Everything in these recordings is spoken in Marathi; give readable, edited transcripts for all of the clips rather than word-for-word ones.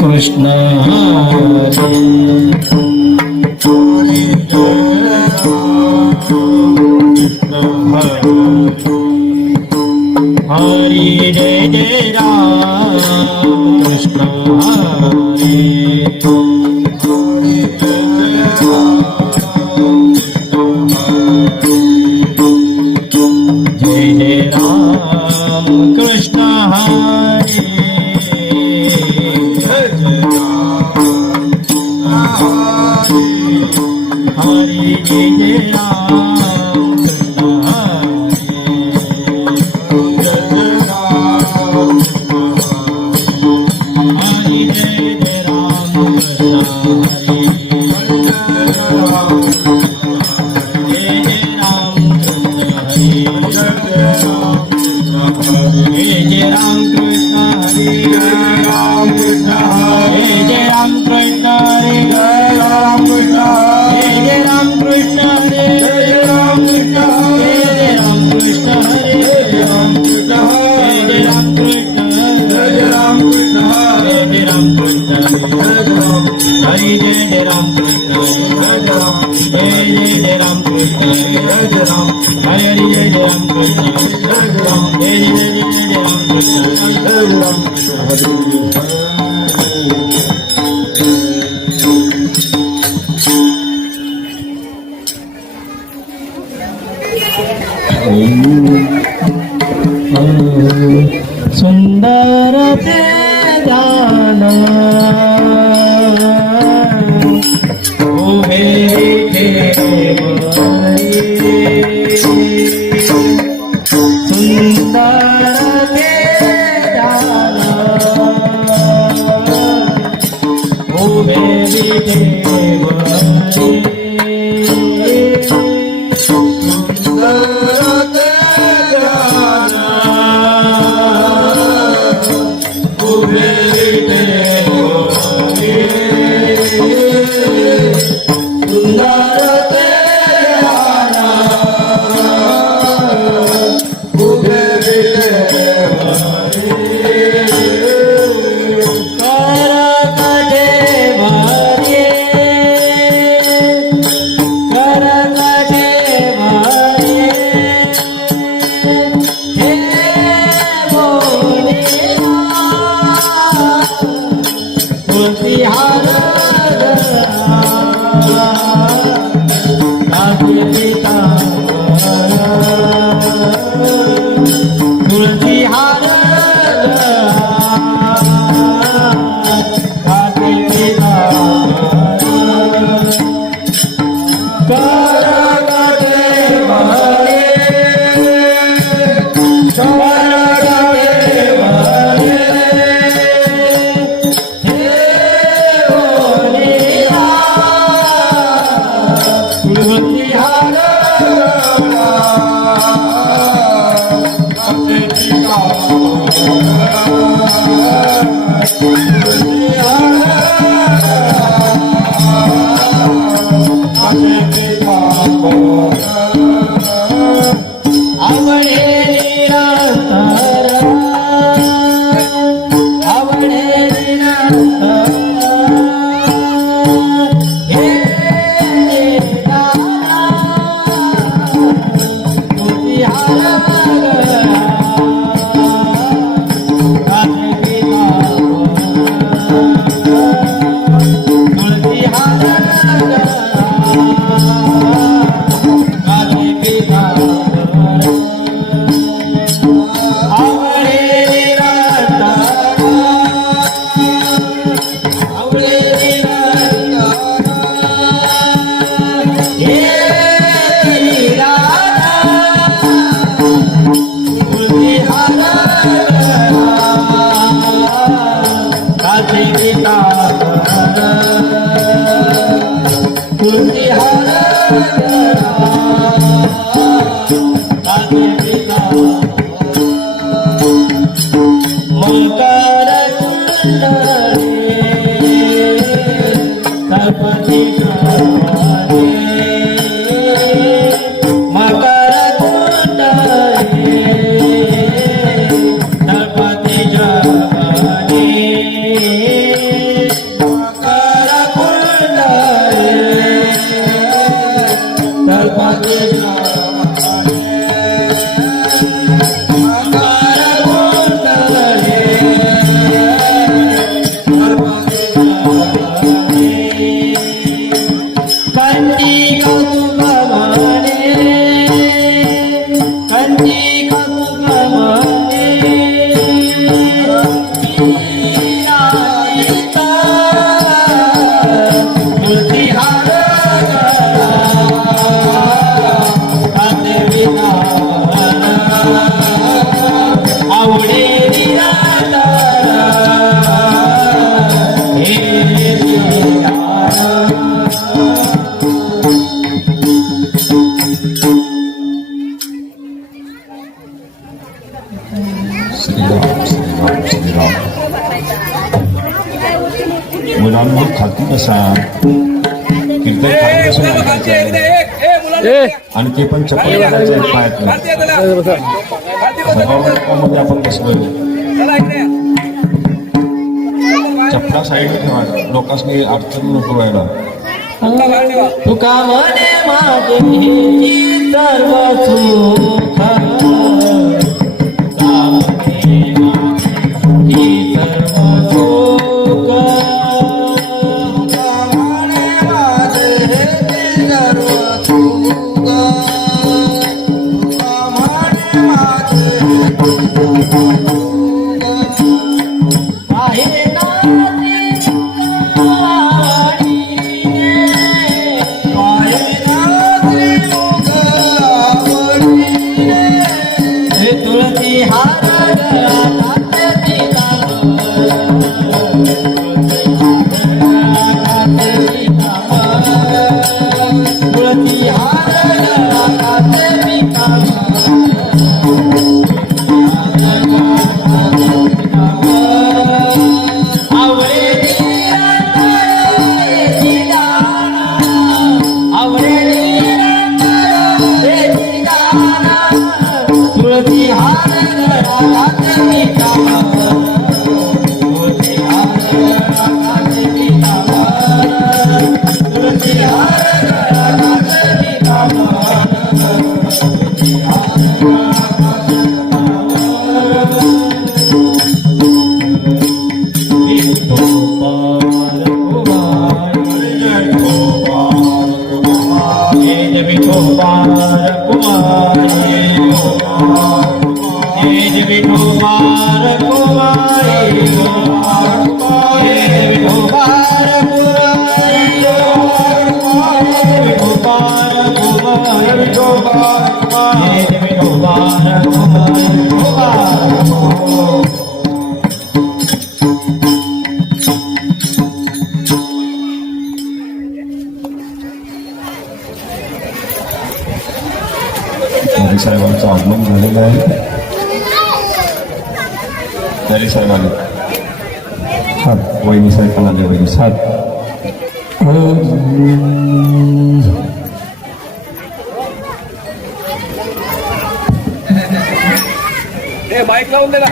कृष्ण हरे हरि जय जय राम कृष्ण हरे जय जय राम कृष्ण हरे हरि जय जय राम कृष्ण हरि जय जय राम कृष्ण हरे जय जय राम कृष्ण हरे जय जय राम कृष्ण हरे राम कृष्ण हरे जय जय राम कृष्ण हरे जय राम कृष्ण जय जय राम कृष्ण हरे जय राम कृष्ण जय जय राम कृष्ण हरे जय राम कृष्ण जय जय राम कृष्ण जय राम कृष्ण जय जय राम कृष्ण हरे जय जय राम कृष्ण जय जय राम कृष्ण हरे हरि जय जय राम कृष्ण जय जय राम कृष्ण सुंदर ते ध्यान उभे सुंदर ते ध्यान उभे मुलांना खालती बसा कीर्तन खाली बसून ऐकायचं आहे. आणि ते पण चप्पल घालायचे पायात मध्ये आपण बसलोय चपला साईड ठेवा लोकांनी अडचण नको व्हायला. तुका म्हणे माझे सर्व सुख साहेबांचं आगमन झालेलं आहे. तरी साहेबांनी हात वहिनी साहेबांना दे वहिनी साथ बाईक लावून दिला.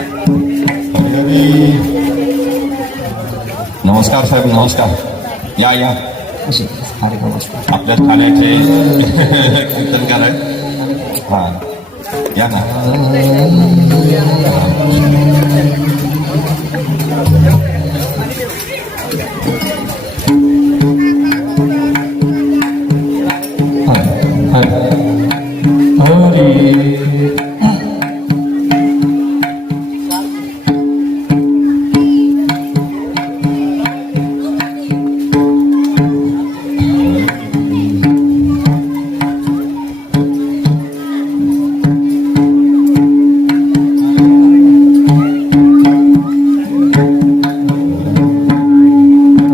नमस्कार साहेब नमस्कार. या या आपल्याच ठाण्याचे कीर्तनकार आहे. हा या ना. Hare Hare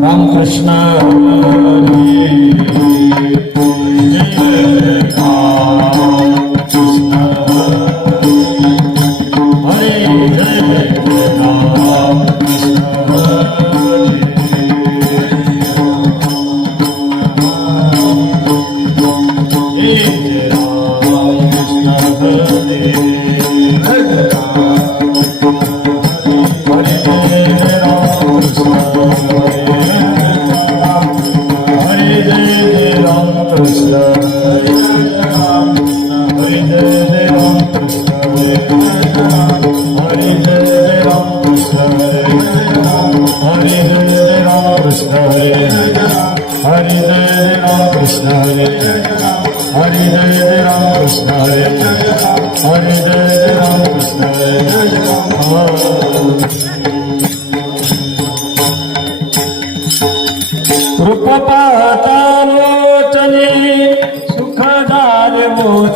Ram Krishna Hare Hare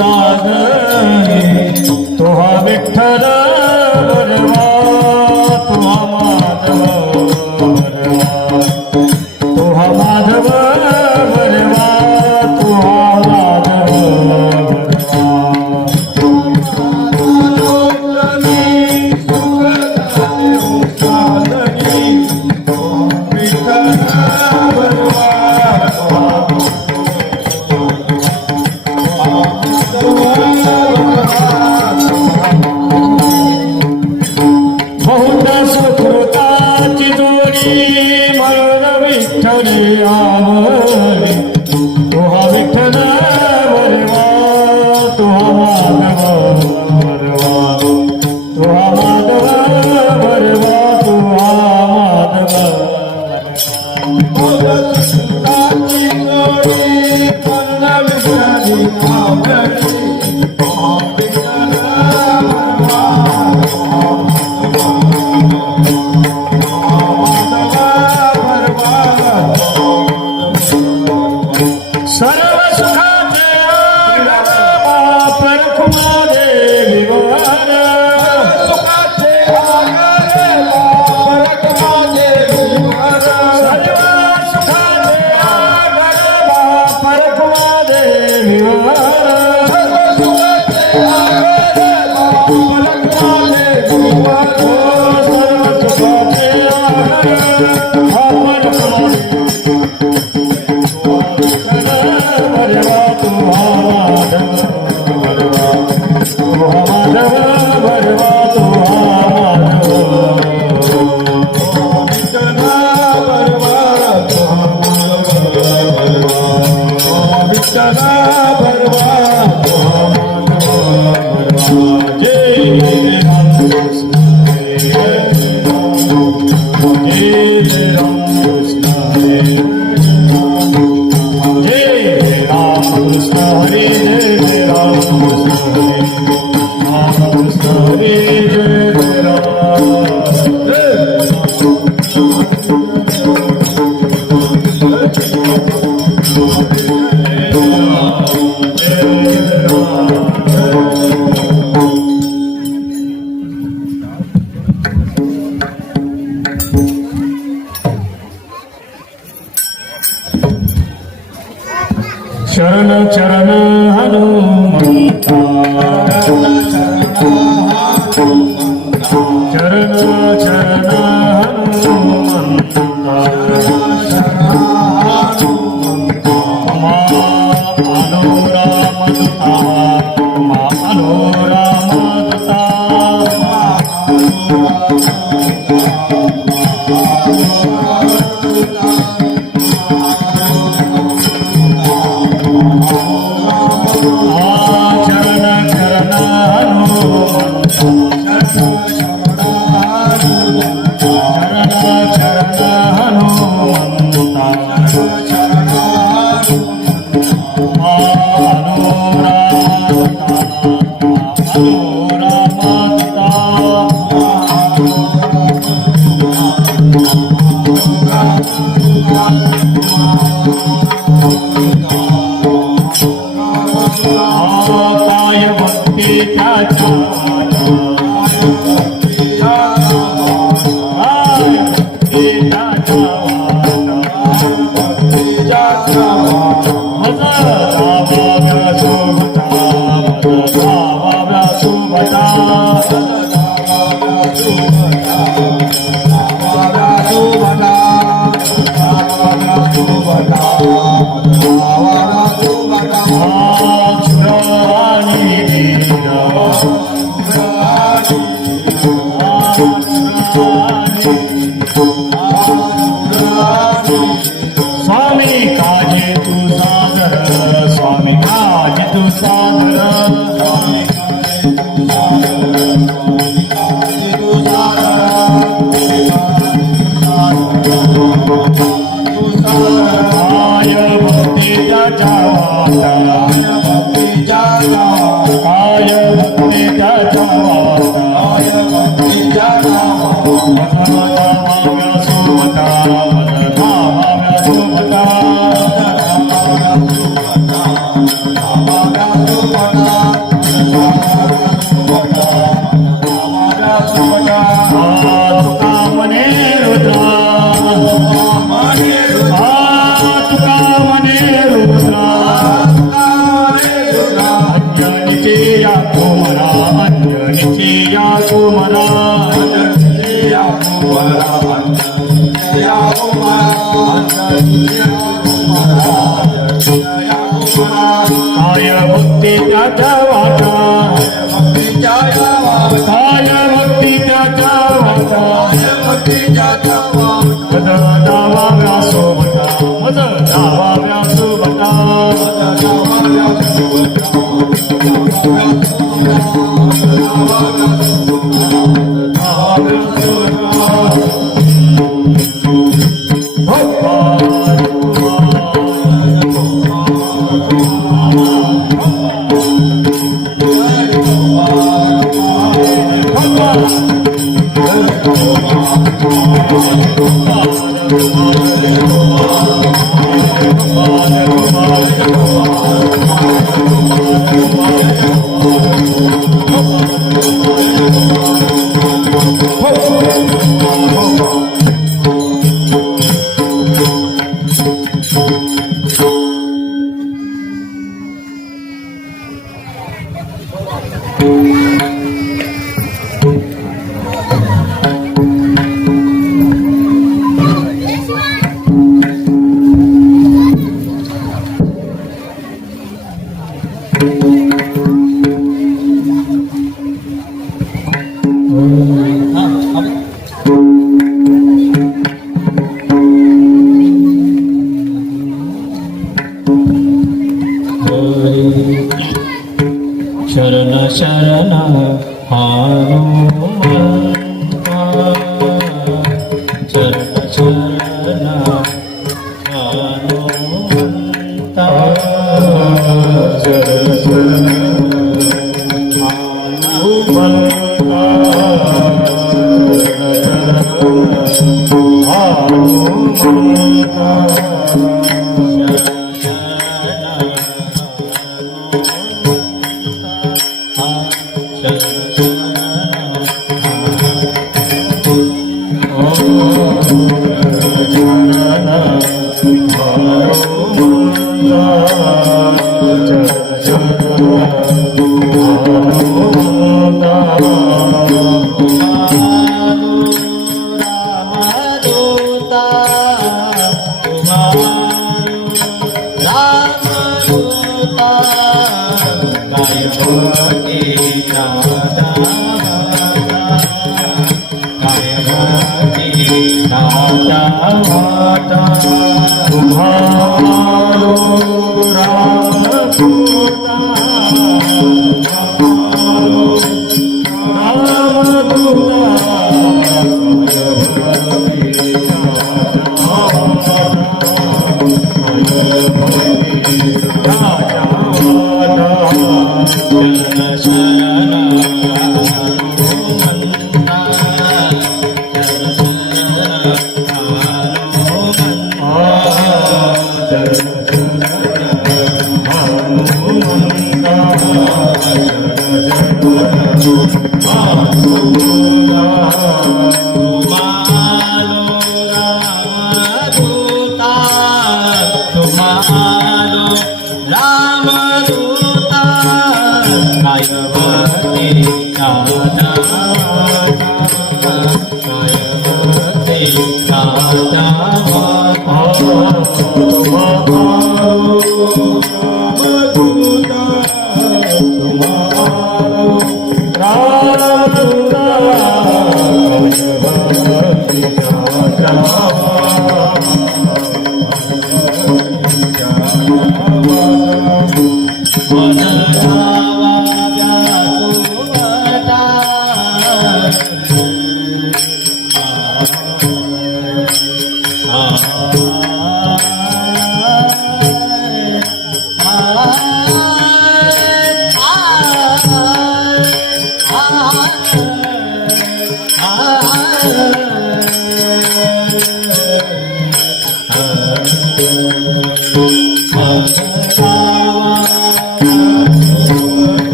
साधने तो हा विठ्ठल बरवा तो हा माधव बरवा तो हा माधव बरवा तो हा माधव बहुत सुकृताची जोडी म्हणून विठ्ठल आवली तो हा विठ्ठल बरवा तो हा माधव बरवा तो हा माधव बरवा तो हा माधव बहुत सुकृताची जोडी म्हणून विठ्ठल आवली सर्व सुखाचे आगमा परखुमादे विवार सुखाचे आगमा परखुमादे विवार सर्व सुखाचे आगमा परखुमादे विवार सर्व सुखाचे आगमा परखुमादे विवार सर्व सुखाचे आगमा परखुमादे बरवा तू हा माधव बरवा तू हा माधव बरवा तू हा माधव विठ्ठला बरवा तू हा माधव बरवा विठ्ठला बरवा तू हा माधव बरवा जय राम कृष्ण जय Ram Krishna Krishna Hare Jai Ram Krishna Hare Ram शरण चरण हनुमंता चरण चरण हनुमंता मनोरामदुता मनोरामदुता चरण चरण काय भक्ती त्याच्या स्वामी काजे तू सादर स्वामी काजे तू सादर स्वामी काजे तू सादर काय भक्तीच्या चावाता काय भक्तीच्या चावाता सुमता रुद्रा तुका म्हणे रुद्रा अंजनीचे या कुमारा अंजनीचे या कुमारा काय भक्ती त्याच्या वाटा काय भक्ती त्याच्या वाटा मज दावा व्यासो बटा मज दावा व्यासो बटा शरण शरण हनुमंता शरण शरण हनुमंता शरण शरण हनुमंता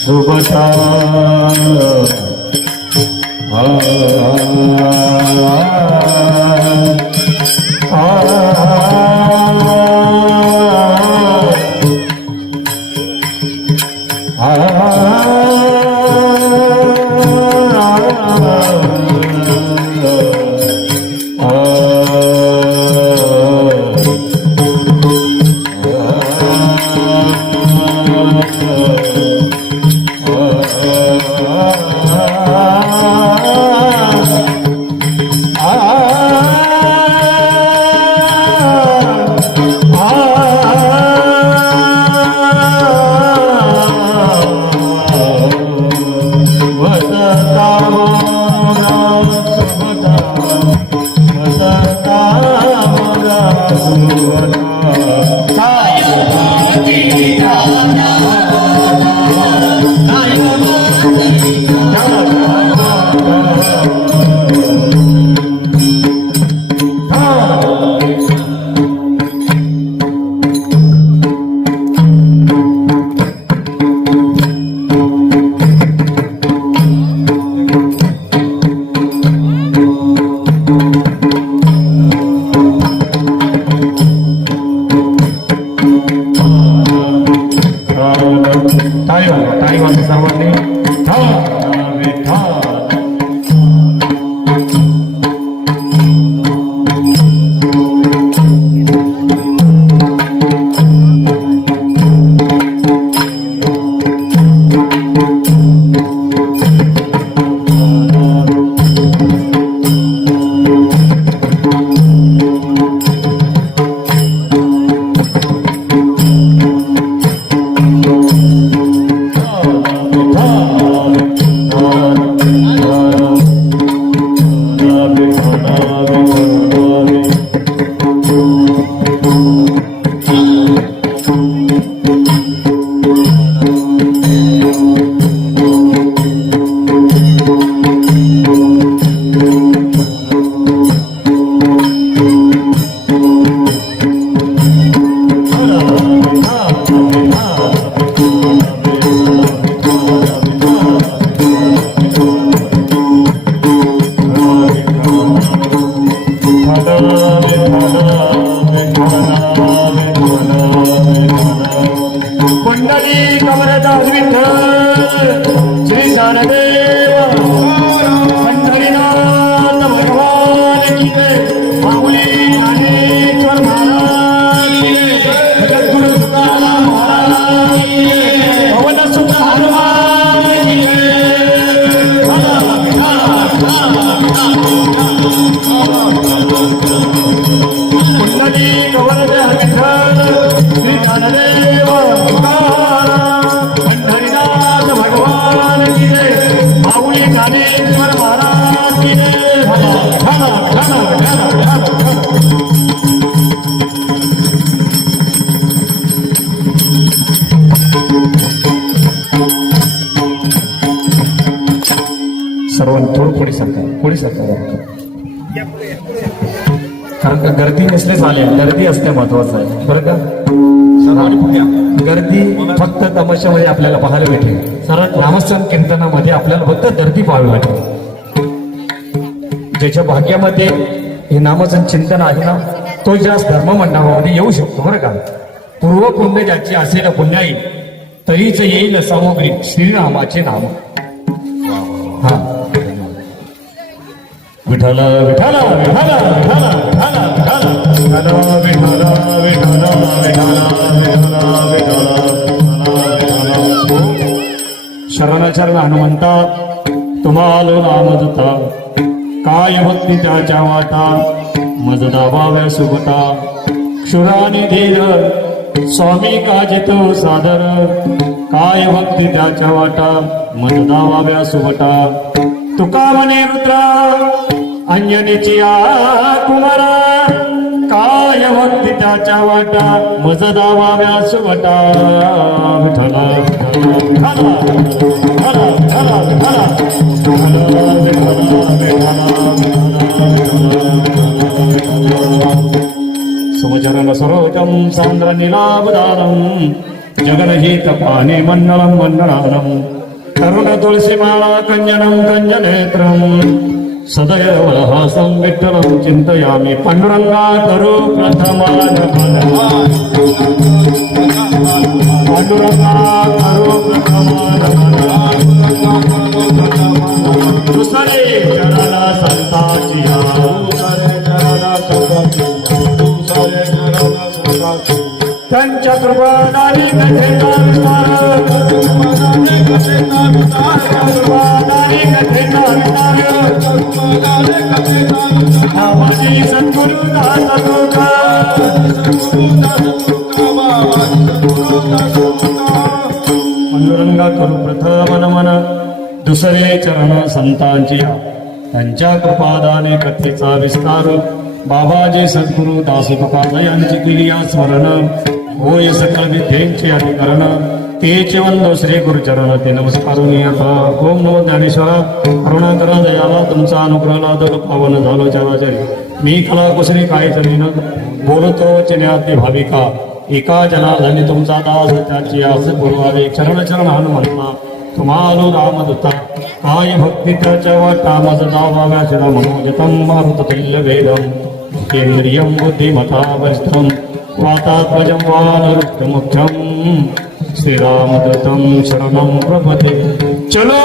सुबता टाळी वाजते सर्वांनी मंडळी कमरदास विठ्ठल श्री ज्ञानदेव पंढरीनाथ भगवान की जय माऊली ज्ञानेश्वर महाराज की जय जगद्गुरु तुकाराम महाराज की जय पवन सुत हनुमान की जय मंडळी कमरदास विठ्ठल श्री ज्ञानदेव पंढरीनाथ भगवान की जय माऊली ज्ञानेश्वर महाराज की जय सर्वांनी थोडं पुढे सरकार कारण का गर्दी नसले चालेल गर्दी असणे महत्वाचं आहे बरं का गर्दी फक्त तमाशामध्ये आपल्याला पाहायला भेटेल सरळ नामस्मरण कीर्तनामध्ये आपल्याला फक्त गर्दी पाहावी वाटेल ज्याच्या भाग्यामध्ये हे नामस्मरण चिंतन आहे ना तो जास्त धर्ममंडळामध्ये येऊ शकतो बरं का पूर्व पुण्य ज्याची असेल पुण्याई तरीच येईल सामग्री श्रीरामाचे नाम हा विठ्ठल विठ्ठल विठ्ठल विठ्ठल विठ्ठल विठ्ठल शरणचरण हनुमंता तुम्हाला नाम दत्ता काय भक्ती त्याच्या वाटा मज दाबाव्या सुबटा क्षुराने धीर स्वामी काजितो सादर काय भक्ती त्याच्या वाटा मज दाबाव्या सुबटा तुका म्हणे रुद्रा अंजनीची कुमारा काय काय भक्ती त्याच्या वाटा मज दावा व्यास वटा विठला विठला विठला विठला सुमचरण सरोजम सान्द्र नीलावदानम जगनहित पाने मण्डलम मण्डलानम तरुण तुलसीमाला कंजनम कंजनेत्रम सदैवहासं विठ्ठलं चिन्तयामि पाण्डुरङ्गा करो प्रथमान पाण्डुरङ्गा करो प्रथमान दुसरे चरण संताची त्यांच्या कृपादानी कथेचा विस्तार कृपादानी कथेचा विस्तार माझी सद्गुरु दास तुका पांडुरंगा करू प्रथम नमन दुसरे चरण संतांची त्यांच्या कृपादाने कथेचा विस्तार बाबाजी सद्गुरु दास तुकालयांची केली या स्मरण होय सकल विद्येचे अधिकरण तेचे वंदो श्री गुरुचरण ते नमस्कारून येता ओम नमो ज्ञानेश्वरा करुणाकरा दयाला तुमचा अनुग्रह लादर पावन झालो चराचरी मी कला कुसरी काय चरीन बोलतो चिन्याद्य भाविका एका जनार्दनी तुमचा दास त्याची आस गुरुवारे चरण चरण हनुमंता तुम्हालो रामदूता काय भक्ती त्याच्या वाटा मज दावा शिरा मनोजतम मारुत तुल्य वेदम केंद्रियम बुद्धिमता वस्त्रम वातात्मजं वानरुक्तमुख्यं श्रीरामदूतं शरणं प्रपदे चलो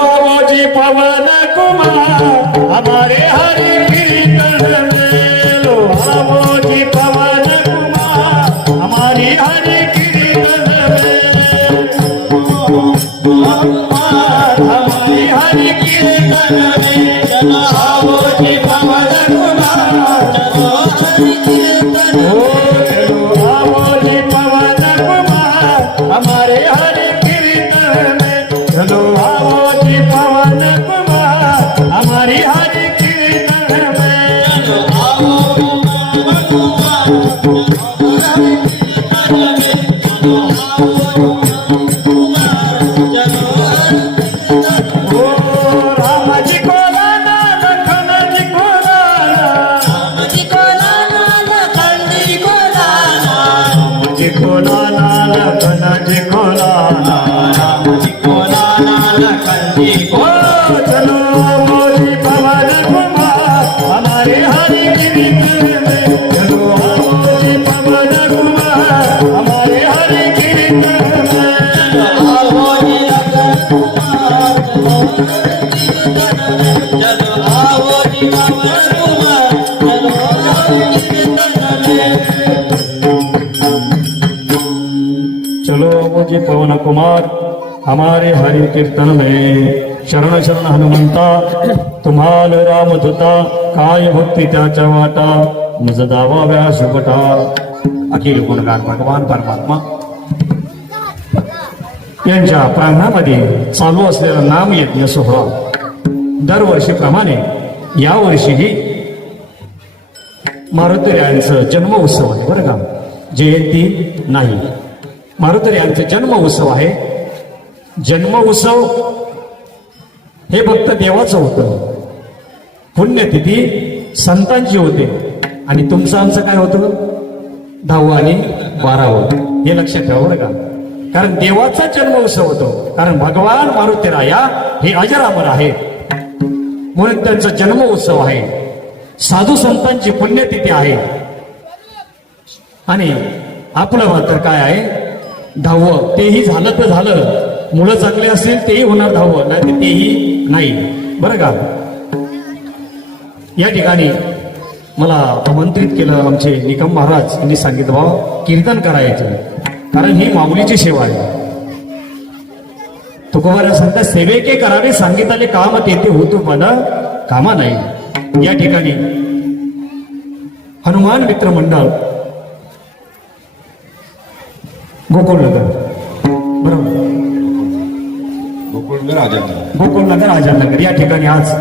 जी पवन कुमार हमारे हरि कीर्तन में लो आवो जी पवन कुमार हमारी हरि कीर्तन में हमारी हरि कीर्तन में चलो आवो जी पवन कुमार हमारे हरि कीर्तन में चलो आओ जी पवन कुमार हमारी हरि कीर्तन में चलो आओ राम जी को लाना लखन जी को लाना राम जी को लाना लखन जी को लाना राम जी को लाना लखन जी को लाना राम जी को लाना लखन जी को चलो मोरी पवन कुमार हमारे हरि कीर्तन में चलो मोरी पवन कुमार हमारे हरि कीर्तन में चलो मोरी कुमार चलो आओ जी पवन कुमार चलो कीर्तन में चलो मुझे पवन कुमार हमारे हरि कीर्तन में शरण शरण हनुमंता तुम्हाल राम धुता काय भक्ती त्याच्या वाटा मज दावा व्यास वटा अखिल गुणगान भगवान परमात्मा यांच्या प्रांगणामध्ये चालू असलेला नाम यज्ञ सोहळा दरवर्षीप्रमाणे यावर्षीही मारुतीरायांचं जन्म उत्सव आहे बरं का जयंती नाही मारुतीरायांचा जन्म उत्सव आहे जन्म उत्सव हे फक्त देवाचं होतं पुण्यतिथी संतांची होते आणि तुमचं आमचं काय होतं 10व आणि 12व हे लक्षात ठेवा बरं का कारण देवाचा जन्म उत्सव होतो कारण भगवान मारुतीराया हे अजरामर आहेत म्हणून त्यांचा जन्म उत्सव आहे साधू संतांची पुण्यतिथी आहे आणि आपलं मात्र काय आहे 10व तेही झालं तर झालं मुलं चांगले असतील तेही होणार 10व नाही तर तेही नाही बरं का या ठिकाणी मला आमंत्रित केलं आमचे निकम महाराज यांनी सांगितलं भाऊ कीर्तन करायचं कारण ही माऊलीची सेवा आहे तुकोबारा सांगता सेवेके करावे सांगितले काम तेथे होतो पण कामा नाही या ठिकाणी हनुमान मित्र मंडळ गोकुळनगर बरोबर गोकुळनगर आजादनगर या ठिकाणी आज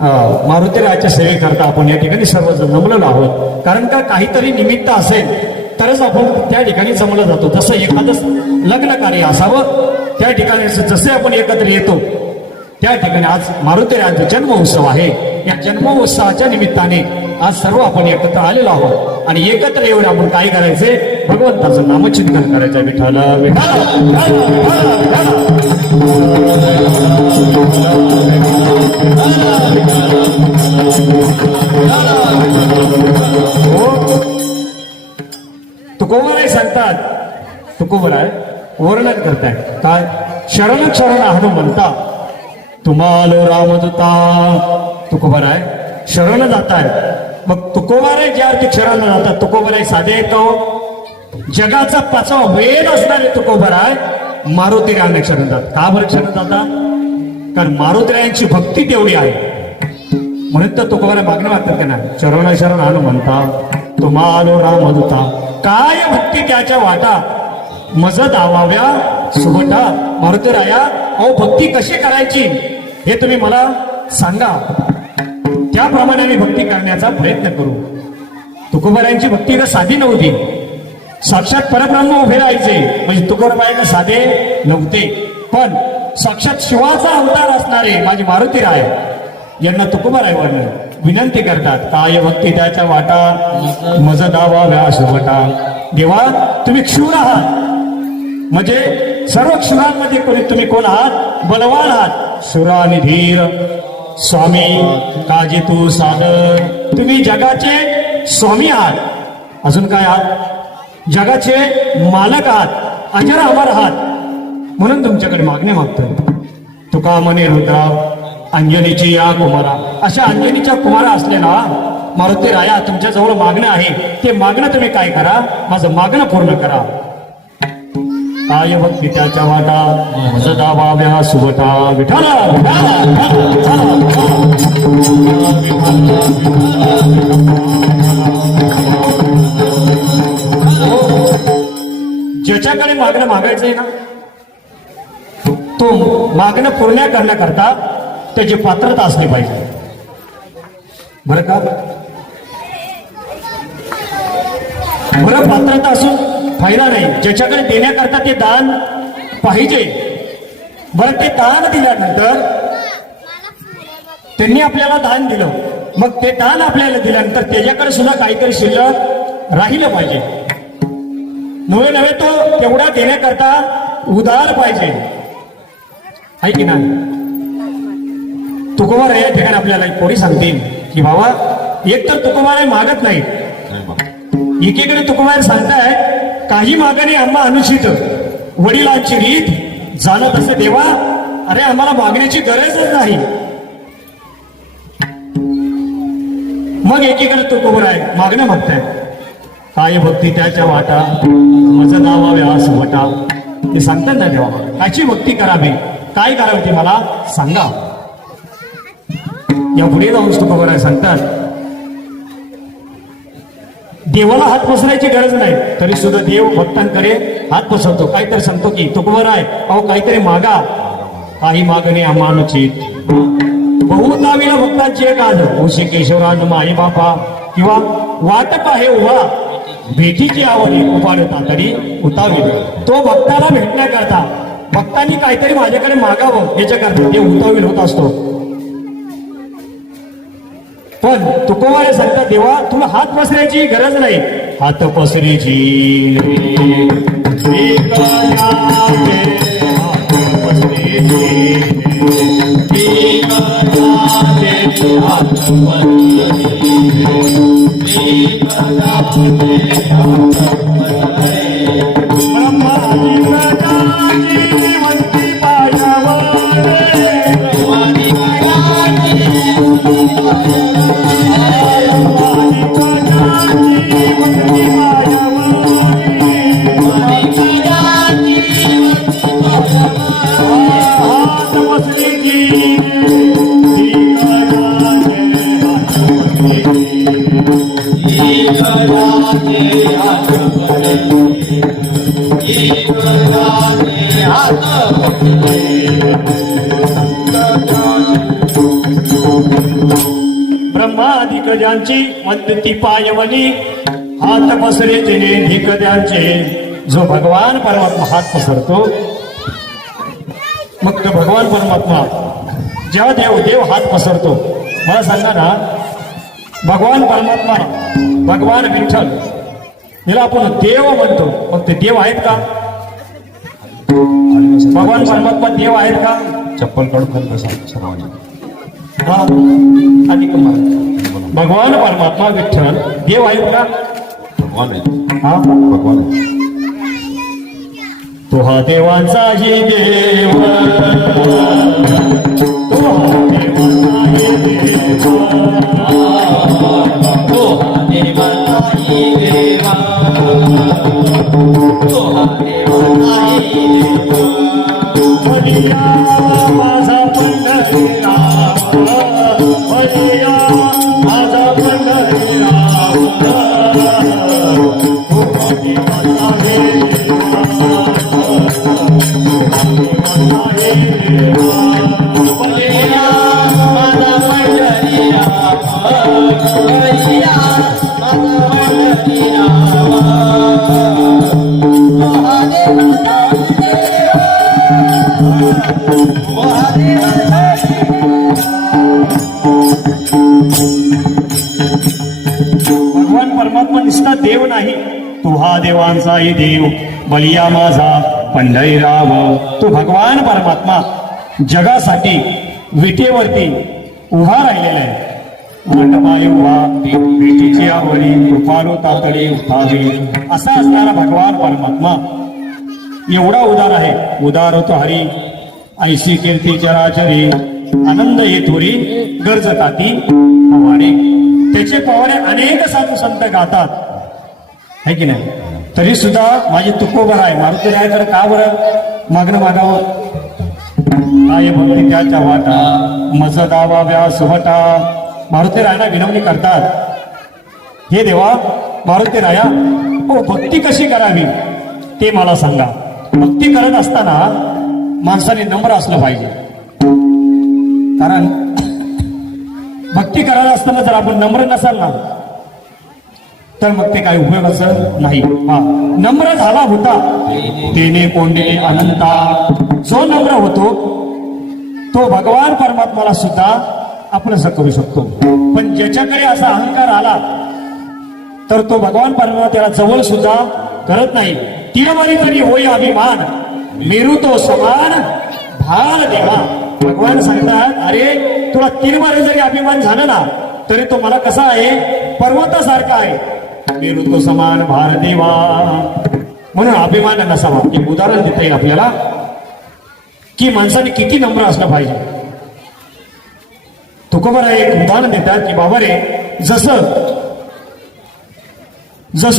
मारुतीरायाच्या सेवेकरता आपण या ठिकाणी सर्वजण जमलेलो आहोत. कारण का काहीतरी निमित्त असेल तरच आपण त्या ठिकाणी जमलं जातो. जसं एखादं लग्न कार्य असावं त्या ठिकाणी जसे आपण एकत्र येतो त्या ठिकाणी आज मारुतीरायांचा जन्मोत्सव आहे. या जन्मोत्सवाच्या निमित्ताने आज सर्व आपण एकत्र आलेलो आहोत आणि एकत्र येऊन आपण काय करायचे, भगवंताचं नामचिंतन करायचं. विठ्ठल तुकोबराय सांगतात, तुकोबराय वर्णन करताय काय, शरण शरण आहन म्हणता तुम्हाला रामदूता. तुकोबराय शरण जाताय. मग तुकोबराय ज्या अर्थी शरण जातात, तुकोबराय साधे येतो जगाचा 5वा वेद असणारे तुकोबराय मारुतीरायाने शरण जातात. का बरं शरण जातात? कारण मारुतीरायांची भक्ती तेवढी आहे म्हणून तर तुकोबराय मागणं मागतात का ना, शरण शरण आहन म्हणता तुम्हाला रामदूता. काय भक्ती त्याच्या वाटा मज दावाव्या सुबटा. मारुतीराया अहो भक्ती कशी करायची हे तुम्ही मला सांगा, त्याप्रमाणे आम्ही भक्ती करण्याचा प्रयत्न करू. तुकोबरायांची भक्ती तर साधी नव्हती. साक्षात परब्रह्म उभे राहायचे म्हणजे तुकोबरायांना साधे नव्हते. पण साक्षात शिवाचा अवतार असणारे माझे मारुतीराय यांना तुकोबराय विनंती करतात, काय भक्ती त्याच्या वाटा मज दावाव्या सुबटा. देवा तुम्ही क्षूर आहात म्हणजे सर्व क्षुरांमध्ये कोणी तुम्ही कोण आहात, बलवान आहात. सुरा आणि धीर स्वामी काजी तू सादर. तुम्ही जगाचे स्वामी आहात. अजून काय आहात, जगाचे मालक आहात, अजर अमर आहात. म्हणून तुमच्याकडे मागणे मागतो. तुका म्हणे रुद्रा अंजनीची या कुमारा. अशा अंजनीच्या कुमारा असलेला मारुतीराया तुमच्या जवळ मागणं आहे. ते मागणं तुम्ही काय करा, माझं मागणं पूर्ण करा. काय भक्ती त्याच्या वाटा सदावाव्या सुबटा. विठाला ज्याच्याकडे मागणं मागायचंय ना तो मागणं पूर्ण करण्याकरता त्याची पात्रता असली पाहिजे. बरं का, बरं पात्रता असून फायदा नाही. ज्याच्याकडे देण्याकरता ते दान पाहिजे. बरं ते दान दिल्यानंतर त्यांनी आपल्याला दान दिलं, मग ते दान आपल्याला दिल्यानंतर त्याच्याकडे सुद्धा काहीतरी शिल्लक राहिलं पाहिजे. नव्हे नव्हे तो तेवढा देण्याकरता उदार पाहिजे, आहे की नाही. तुकोबाराय या ठिकाणी आपल्याला कोणी सांगतील की बाबा एक तर तुकोबाराय मागत नाही, एकीकडे तुकोबाराय सांगताय काही मागणे आम्हा अनुचित वडिलांची रीत जाणत असे देवा. अरे आम्हाला मागण्याची गरजच नाही. मग एकीकडे तुकोबाराय मागणं मागताय, काय भक्ती त्याच्या वाटा मज दावाव्या वटा. ते सांगतात ना देवा काची भक्ती करावी, काय करावी ते मला सांगा. या पुढे जाऊन तुकोबाराय सांगतात देवाला हात पसरायची गरज नाही, तरी सुद्धा देव भक्तांकडे हात पसरतो. काहीतरी सांगतो की तुकोबाराय अहो काहीतरी मागा. काही मागणे अमानुचित बहुताविला भक्तांची एक आज उशी केशवराज माई बापा किंवा वाटप आहे उभा भेटीची आवडी उपाडता तरी उतावी. तो भक्ताला भेटण्याकरता भक्तांनी काहीतरी माझ्याकडे मागावं याच्याकरता ते उतावील होत असतो. पण तुकोबाराय सांगतात देवा तुला हात पसरायची गरज नाही. हात पसरीची दिग्गजांची वंदती पायवली हात पसरे तिने दिग्गजांचे जो भगवान परमात्मा हात पसरतो मग तो भगवान परमात्मा जेव्हा देव हात पसरतो मला सांगा ना भगवान परमात्मा भगवान विठ्ठल याला आपण देव म्हणतो मग ते देव आहेत का भगवान परमात्मा देव आहेत का चप्पल काढून कसा सर्वांनी हा अधिक भगवान परमात्मा विठ्ठल देव आहेत का भगवान आहे हा भगवान आहे तो हा देवांचाही देव तो हा देवांचाही देव तो हा देवाचाही देवा तो हा देवाचाही देवा बलिया माझा पंढरीराम बलिया माझा पंढरीराम तो हा देवांचाही बलिया माझा पंढरीराम बलिया माझा पंढरीराम तो हा देवाचाही देवा तो हा देवाचाही भगवान परमात्मा निष्ठा देव नाही तो हा देवांचाही देव बलिया माझा पंढरीराम तो भगवान परमात्मा जगासाठी विटेवरती उभा राहिलेला आहे मांडमाय उभा विटीची आवडी कृपालो तातडी उठावे असा असणारा भगवान परमात्मा एवढा उदार आहे उदार होतो हरी ऐशी कीर्ती चराचरी आनंद येथोरी गरज ताती पवाडे त्याचे पवाडे अनेक साधू संत गातात है की नाही तरी सुद्धा माझी तुकोबर आहे मारुती राय तर का बरं मागणं मागावं काय भक्ती त्याच्या वाटा मज दावा व्यास वटा मारुती रायला विनवणी करतात हे देवा मारुती राया हो भक्ती कशी करावी ते मला सांगा भक्ती करत असताना माणसाने नम्र असलं पाहिजे कारण भक्ती करायला असताना जर आपण नम्र नसाल ना तर मग ते काही उपयोगाचं नाही हा नम्र झाला होता तेने कोंडे अनंता जो नम्र होतो तो भगवान परमात्माला सुद्धा आपलंसं करू शकतो पण ज्याच्याकडे असा अहंकार आला तर तो भगवान परमात्मा त्याला जवळ सुद्धा करत नाही तिरवरी तरी होय अभिमान मेरू तो समान भार देवा भगवान सांगतात अरे तुला तिरवरी जरी अभिमान झाला ना तरी तो मला कसा आहे पर्वतासारखा आहे मेरू तो समान भार देवा म्हणून अभिमान नसावा एक उदाहरण देता येईल आपल्याला की माणसाने किती नम्र असलं पाहिजे तुकोबर एक उदाहरण देतात की बाबा रे जसं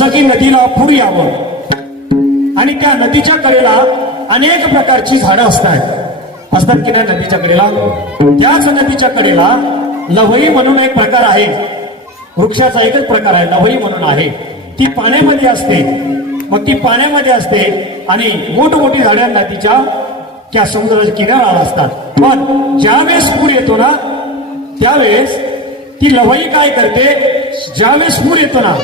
की नदीला पूर यावं आणि त्या नदीच्या कडेला अनेक प्रकारची झाडं असतात की नाही नदीच्या कडेला त्याच नदीच्या कडेला लवई म्हणून एक प्रकार आहे वृक्षाचा एकच प्रकार आहे लवई म्हणून आहे ती पाण्यामध्ये असते मग ती पाण्यामध्ये असते आणि मोठमोठी झाडं नदीच्या त्या समुद्राच्या किनाऱ्याला असतात पण ज्यावेळेस पूर येतो ना त्यावेळेस ती लवई काय करते ज्यावेळेस पूर येतो ना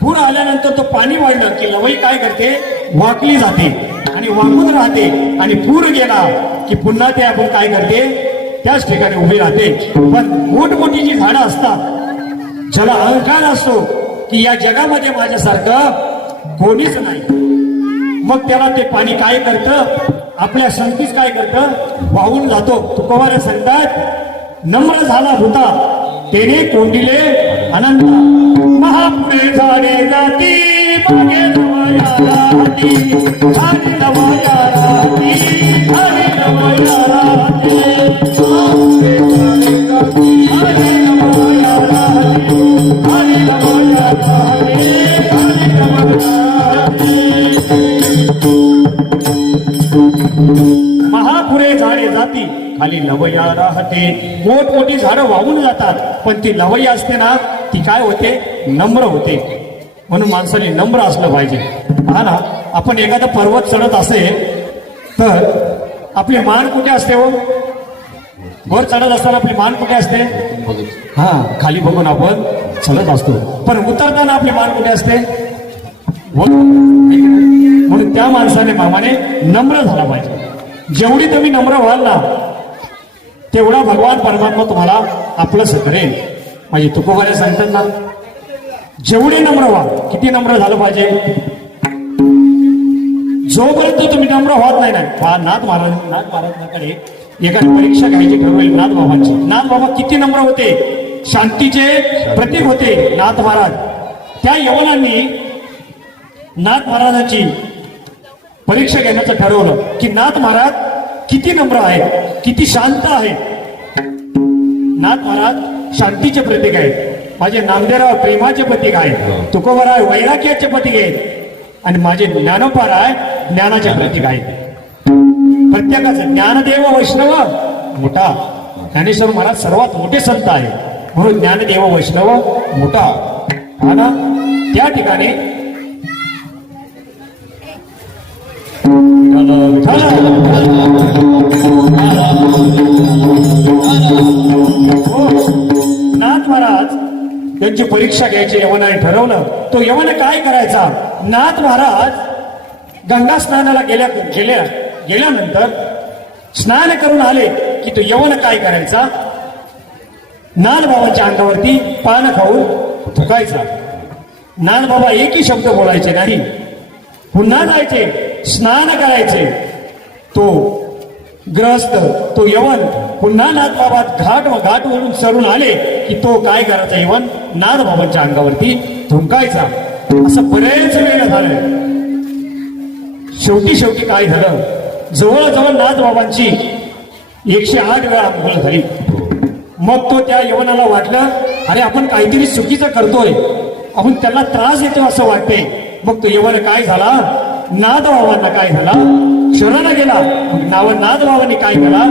पूर आल्यानंतर तो पाणी वाढलं की लवई काय करते वाकली जाते आणि वाकून राहते आणि पूर गेला की पुन्हा ते आपण काय करते त्याच ठिकाणी उभी राहते पण मोठमोठी जी झाडं असतात ज्याला अहंकार असतो की या जगामध्ये माझ्यासारखं कोणीच नाही मग त्याला ते पाणी काय करतं आपल्या संगतीच काय करतं वाहून जातो तुकोबारे सांगतात नम्र झाला होता तेने कोंडिले अनंत महापुढे झाडे जाती मागे नवया राहती हरी नवया राहती हरी नवया राहती महापुढे झाडे जाती हरी नवया राहती हरी नवया राहती हरी नवया महापुरे झाडे जाती खाली लवया राहते मोठमोठी झाडं वाहून जातात पण ती लवई असते ना ती काय होते नम्र होते म्हणून माणसाने नम्र असलं पाहिजे हा ना आपण एखादा पर्वत चढत असेल तर आपली मान कुठे असते हो वर चढत असताना आपली मान कुठे असते हा खाली बघून आपण चलत असतो, पण उतरताना आपली मान कुठे असते? म्हणून त्या माणसाने मामाने नम्र झाला पाहिजे. जेवढी तुम्ही नम्र व्हाल ना तेवढा भगवान परमात्मा तुम्हाला आपलंच करेल. माझे तुकोबारे सांगतात ना, जेवढे नम्र व्हा. किती नम्र झालं पाहिजे? जोपर्यंत तुम्ही नम्र होत नाही ना, नाथ महाराजांकडे एखादी परीक्षा घ्यायची ठरवली नाथ बाबांची. नाथ बाबा किती नम्र होते, शांतीचे प्रतीक होते नाथ महाराज. त्या यवनांनी नाथ महाराजांची परीक्षा घेण्याचं ठरवलं की नाथ महाराज किती नम्र आहे, किती शांत आहे. नाथ महाराज शांतीचे प्रतीक आहेत. माझे नामदेवराव प्रेमाचे प्रतीक आहे, तुकोबाराय वैराग्याचे प्रतीक आहेत आणि माझे ज्ञानोबाराय ज्ञानाचे प्रतीक आहेत. प्रत्येकाचं ज्ञानदेव वैष्णव मोठा. ज्ञानेश्वर महाराज सर्वात मोठे संत आहे, म्हणून ज्ञानदेव वैष्णव मोठा. हा ना, त्या ठिकाणी नाथ महाराज त्यांची परीक्षा घ्यायची यवनाने ठरवलं. तो यवन काय करायचा? नाथ महाराज गंगा स्नानाला गेल्यानंतर स्नान करून आले की तो यवन काय करायचा? नाथ बाबाच्या अंगावरती पान खाऊन थुकायचा. नाथ बाबा एकही शब्द बोलायचे नाही. पुन्हा जायचे, स्नान करायचे. तो ग्रस्त, तो यवन पुन्हा नाथ बाबा घाटवरून चढून आले की तो काय करायचा? यवन नाथ बाबांच्या अंगावरती थुंकायचा. असं बरेच वेळ झालं. शेवटी काय झालं? जवळजवळ नाथ बाबांची 108 वेळा आंघोळ झाली. मग तो त्या यवनाला वाटलं, अरे आपण काहीतरी चुकीचं करतोय, आपण त्याला त्रास देतो असं वाटते. मग तो यवन काय झाला? नाथ बाबांना काय झाला? शरण गेला. नाथ बाबांनी काय केला?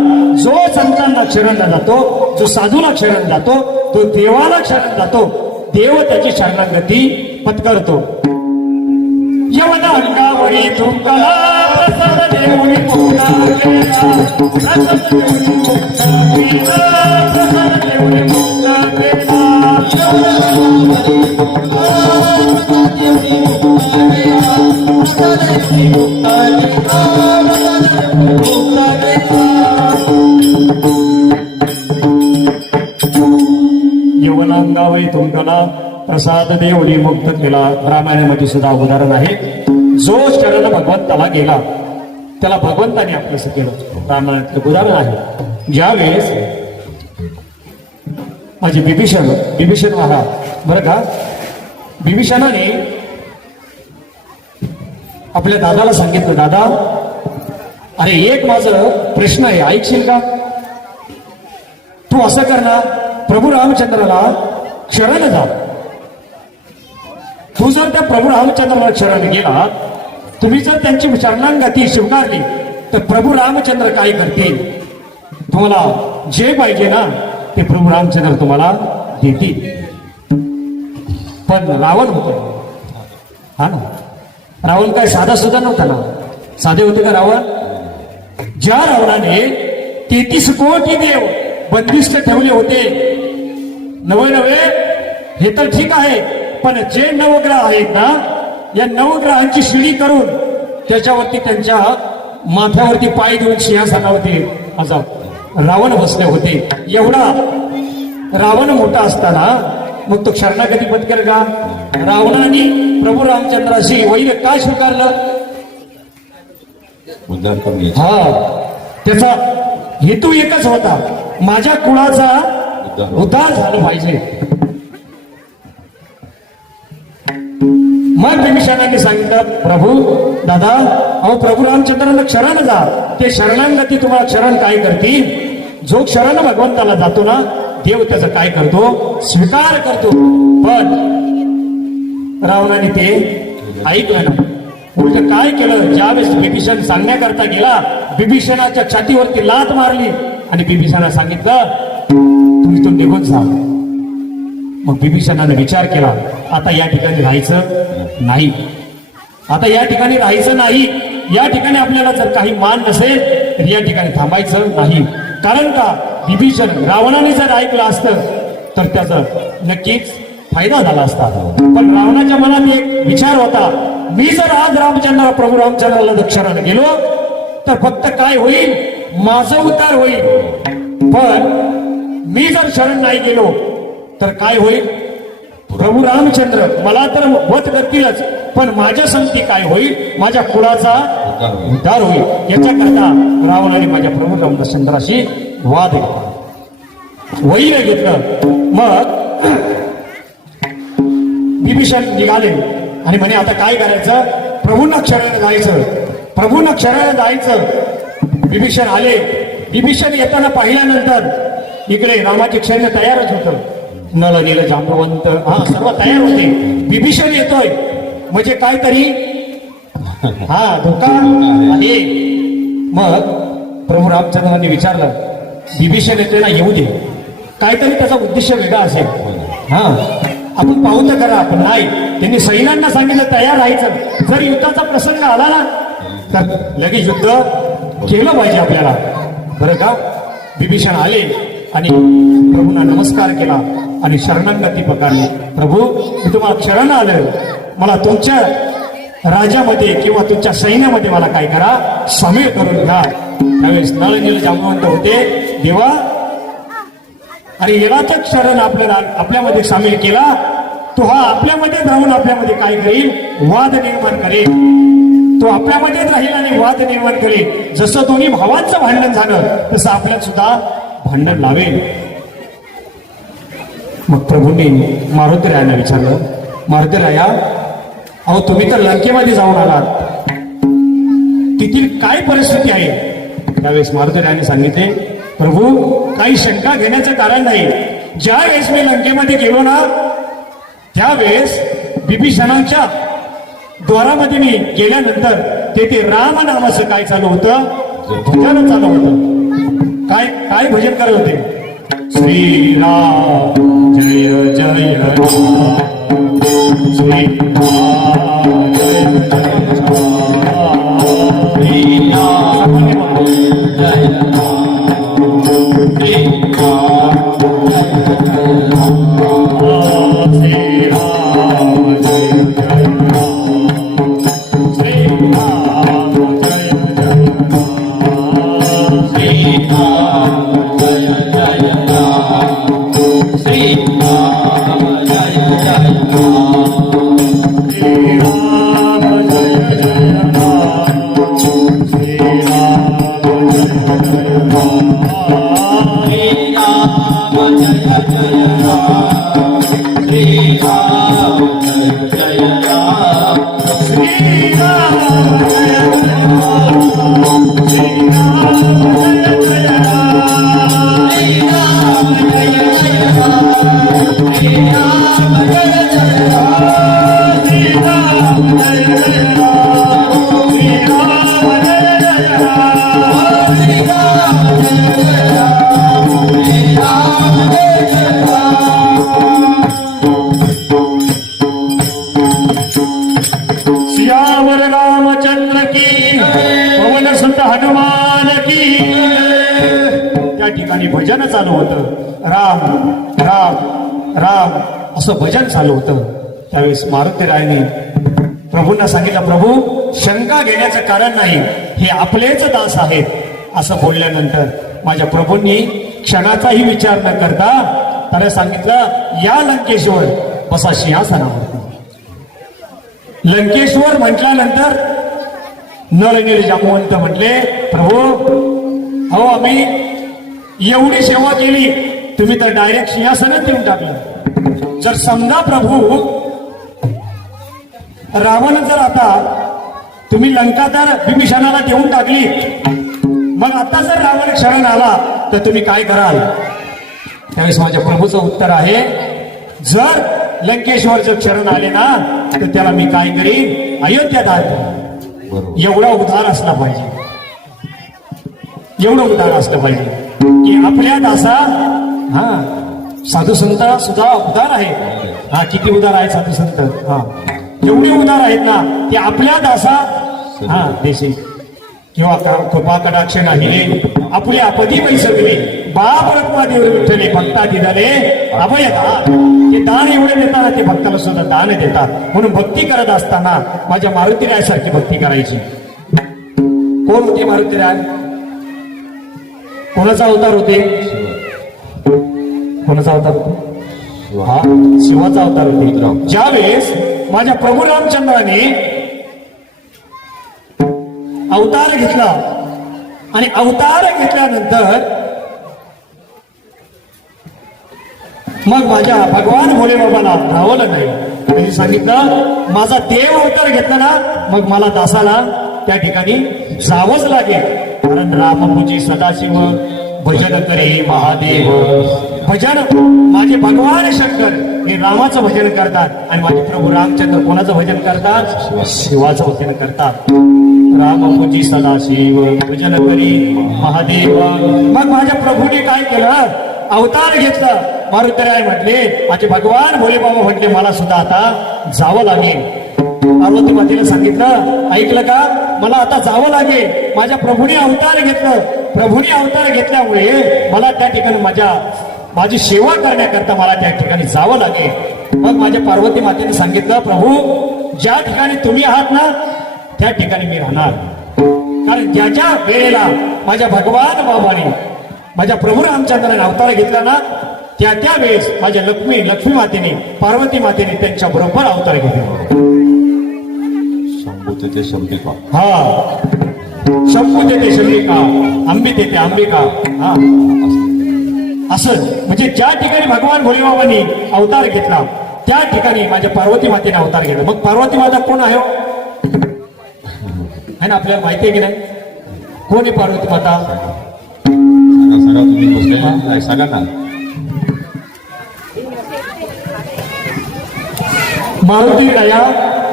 जो संतांना शरणला जातो, जो साधूला शरण जातो, तो देवाला शरण जातो, देव त्याची शरणागती पत्करतो. यवन अंगावरी थुंकला, प्रसाद देऊळी मुक्ता केला. प्रसाद देऊळी मुक्ता केला, प्रसाद देऊळी मुक्ता केला. यवनांगावरी थुंकला, प्रसाद देवळी मुक्त केला. रामायणामध्ये सुद्धा उदाहरण आहे. जो शरण भगवंताला गेला त्याला भगवंताने आपलंसं केलं. रामायणातलं उदाहरण आहे. ज्यावेळेस माझे बिभीषण महाराज, बरं का, बिभीषणाने आपल्या दादाला सांगितलं, दादा अरे एक माझं प्रश्न आहे, ऐकशील का? तू असं कर ना, प्रभू रामचंद्राला शरण जा. तू जर त्या प्रभू रामचंद्राला शरण गेला, तुम्ही जर त्यांची शरणागती स्वीकारली तर प्रभू रामचंद्र काय करतील? तुम्हाला जे पाहिजे ना ते प्रभू रामचंद्र तुम्हाला देतील. पण रावण होता, हा ना, रावण काय साधा सुद्धा नव्हता ना. साधे होते का रावण? ज्या रावणाने 33 कोटी देव बंदिष्ट ठेवले होते, नवे हे तर ठीक आहे, पण जे नवग्रह आहेत ना, या नवग्रहांची शिडी करून त्याच्यावरती त्यांच्या माथ्यावरती पाय देऊन सिंहासनावरती रावण बसले होते. एवढा रावण मोठा असताना मग तो शरणागती पत्कर का? रावणाने प्रभू रामचंद्राशी वैर का स्वीकारलं? हा, त्याचा हेतू एकच होता, माझ्या कुळाचा उद्धार झाला पाहिजे. मग बिभीषणाने सांगितलं, प्रभू दादा, अहो प्रभू रामचंद्रांना शरण जा. ते शरणागती तुम्हाला शरण काय करतील? जो शरण भगवंताला जातो ना, देव त्याचा काय करतो? स्वीकार करतो. पण रावणाने ते ऐकलं ना. उलट काय केलं? ज्यावेळेस बिभीषण सांगण्याकरता गेला, बिभीषणाच्या छातीवरती लात मारली आणि बिभीषणाला सांगितलं, तुम्ही तो निघून जा. मग बिभीषणाने विचार केला, आता या ठिकाणी राहायचं नाही. आता या ठिकाणी राहायचं नाही. या ठिकाणी आपल्याला जर काही मान नसेल तर या ठिकाणी थांबायचं नाही. कारण का? बिभीषण रावणाने जर ऐकलं असतं तर त्याचं नक्कीच फायदा झाला असता. पण रावणाच्या मनात एक विचार होता, मी जर आज रामचंद्र प्रभू रामचंद्राला दक्षिणाला गेलो तर फक्त काय होईल, माझा उद्धार होईल. पण मी जर शरण नाही गेलो तर काय होईल, प्रभू रामचंद्र मला तर वध करतीलच, पण माझ्या संगती काय होईल, माझ्या कुळाचा उद्धार होईल. याच्याकरता रावणाने माझ्या प्रभू रामचंद्राशी वाद घेतला, वैर घेतलं. मग विभीषण निघाले आणि म्हणे आता काय करायचं, प्रभूंना क्षराला जायचं, प्रभूंना क्षराला जायचं. विभीषण आले. विभीषण येताना पाहिल्यानंतर इकडे रामाचे सैन्य तयारच होतं, नळ नील जांबवंत सर्व तयार होते. विभीषण येतोय म्हणजे काहीतरी धोका आहे. मग प्रभू रामचंद्रांनी विचारलं, विभीषण येतोय ना, येऊ दे, काहीतरी त्याचा उद्देश वेगळा असेल, आपण पाहू तर करा. आपण नाही, त्यांनी सैन्यांना सांगितलं तयार राहायचं, जर युद्धाचा प्रसंग आला ना तर लगेच युद्ध केलं पाहिजे आपल्याला, बरं का. विभीषण आले आणि प्रभूंना नमस्कार केला आणि शरणागती पकारली. प्रभू, मी तुम्हाला शरण आलं, मला तुमच्या राज्यामध्ये किंवा तुमच्या सैन्यामध्ये मला काय करा, सामील करून घ्या. त्यावेळेस नळनील जांबवंत होते, देवा आणि येलाच शरण आपल्यामध्ये सामील केला, तो हा आपल्यामध्ये राहून आपल्यामध्ये काय करेल, वाद निर्माण करेल. तो आपल्यामध्येच राहील आणि वाद निर्माण करेल. जसं दोन्ही भावांचं भांडण झालं तसं आपल्यात सुद्धा भांडण लावेल. मग प्रभूंनी मारुतीरायांना विचारलं, मारुतीराया, अहो तुम्ही तर लंकेमध्ये जाऊन आलात, तिथील काय परिस्थिती आहे. त्यावेळेस मारुतीरायांनी सांगितले, प्रभू काही शंका घेण्याचं कारण नाही. ज्या वेळेस मी लंकेमध्ये गेलो ना त्यावेळेस विभीषणाच्या द्वारामध्ये मी गेल्यानंतर तेथे राम नामाचं काय चालू होतं, भजन चालू होतं. काय काय भजन करत होते, श्रीराम जय जय राम, श्रीराम जय जय राम, श्रीराम जय राम, भजन चालू होतं, राम राम राम असं भजन चालू होतं. त्यावेळेस मारुतीरायाने प्रभूंना सांगितलं, प्रभू शंका घेण्याचं कारण नाही, हे आपलेच दास आहेत. असं बोलल्यानंतर माझ्या प्रभूंनी क्षणाचाही विचार न करता त्याला सांगितलं, या लंकेश्वर बसा सिंहासनावर. लंकेश्वर म्हटल्यानंतर नळनील जांबवंत म्हटले, प्रभू अहो आम्ही एवढी सेवा केली, तुम्ही तर डायरेक्ट सिंहासनच देऊन टाकलं. जर समजा प्रभू रावण जर आता तुम्ही लंका तर विभीषणाला देऊन टाकली, मग आता जर रावण शरण आला तर तुम्ही काय कराल. त्यावेळेस माझ्या प्रभूचं उत्तर आहे, जर लंकेश्वर जर शरण आले ना तर त्याला मी काय करीन, अयोध्यात आहे. एवढा उद्धार असला पाहिजे, एवढं उद्धार असलं पाहिजे की आपल्या दासा साधू संत सुद्धा उदार आहे. किती उदार आहे साधू संत, एवढे उदार आहेत ना ते आपल्या दासा देशी किंवा कृपा कटाक्ष नाही आपल्या पदी पैसगले बाप रत्नादेव विठ्ठले भक्ता दिदाले अभय दान. ते दान एवढे देताना ते भक्ताला सुद्धा दान देतात. म्हणून भक्ती करत असताना माझ्या मारुतीरायासारखी भक्ती करायची. कोण होते मारुतीराय? कोणाचा अवतार होते? कोणाचा अवतार होते? हा, शिवाचा अवतार होते. ज्यावेळेस माझ्या प्रभू रामचंद्राने अवतार घेतला आणि अवतार घेतल्यानंतर मग माझ्या भगवान भोले बाबाला राहवलं नाही. त्यांनी सांगितलं माझा देव अवतार घेतला ना मग मला दासाला त्या ठिकाणी जावंच लागेल. कारण रामपूजी सदाशिव भजन करे महादेव. भजन माझे भगवान शंकर हे रामाचं भजन करतात आणि माझे प्रभू रामचंद्र कोणाचं भजन करतात? शिवाचं भजन करतात. रामपूजी सदाशिव भजन करी महादेव. मग माझ्या प्रभूने काय केलं? अवतार घेतला. मारुतीराय म्हटले माझे भगवान भोले बाबा म्हटले मला सुद्धा आता जावं लागेल. पार्वती मातेला सांगितलं ऐकलं का? मला आता जावं लागेल. माझ्या प्रभूने अवतार घेतलं. प्रभूने अवतार घेतल्यामुळे मला त्या ठिकाणी माझी सेवा करण्याकरता मला त्या ठिकाणी जावं लागेल. मग माझ्या पार्वती मातेने सांगितलं प्रभू ज्या ठिकाणी तुम्ही आहात ना त्या ठिकाणी मी राहणार. कारण ज्याच्या वेळेला माझ्या भगवान बाबाने माझ्या प्रभू रामचंद्राने अवतार घेतला ना त्या वेळेस माझ्या लक्ष्मी मातेने पार्वती मातेने त्यांच्या बरोबर अवतार घेतला. शंभू तेथे शंभिका. हा, शंभू तेथे शंभिका, अंबी तेथे अंबिका. हा, असं म्हणजे ज्या ठिकाणी भगवान भोले बाबांनी अवतार घेतला त्या ठिकाणी माझ्या पार्वती मातेने अवतार घेतला. मग पार्वती माता कोण आहे? ना आपल्याला माहिती आहे की नाही? कोण आहे पार्वती माता? सांगा तुम्ही बसले सांगा ना. मारुती राया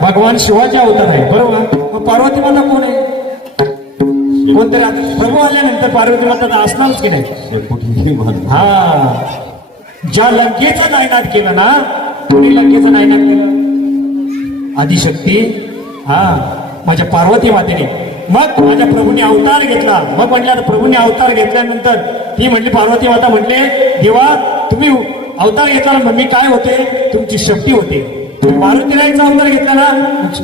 भगवान शिवाचे अवतार आहे बरोबर. मग पार्वती माता कोण आहे? कोणतरी प्रभू आल्यानंतर पार्वती माता तर असणारच की नाही? हा, ज्या लंकेचा नायनाट केला ना कोणी लंकेचा नायनाट केलं? आदिशक्ती. हा, माझ्या पार्वती मातेने. मग माझ्या प्रभूने अवतार घेतला. मग म्हटलं प्रभूने अवतार घेतल्यानंतर ती म्हटली पार्वती माता म्हटले देवा तुम्ही अवतार घेतला ना मी काय होते? तुमची शक्ती होते. तुम्ही मारुतीरायांचा अवतार घेतला ना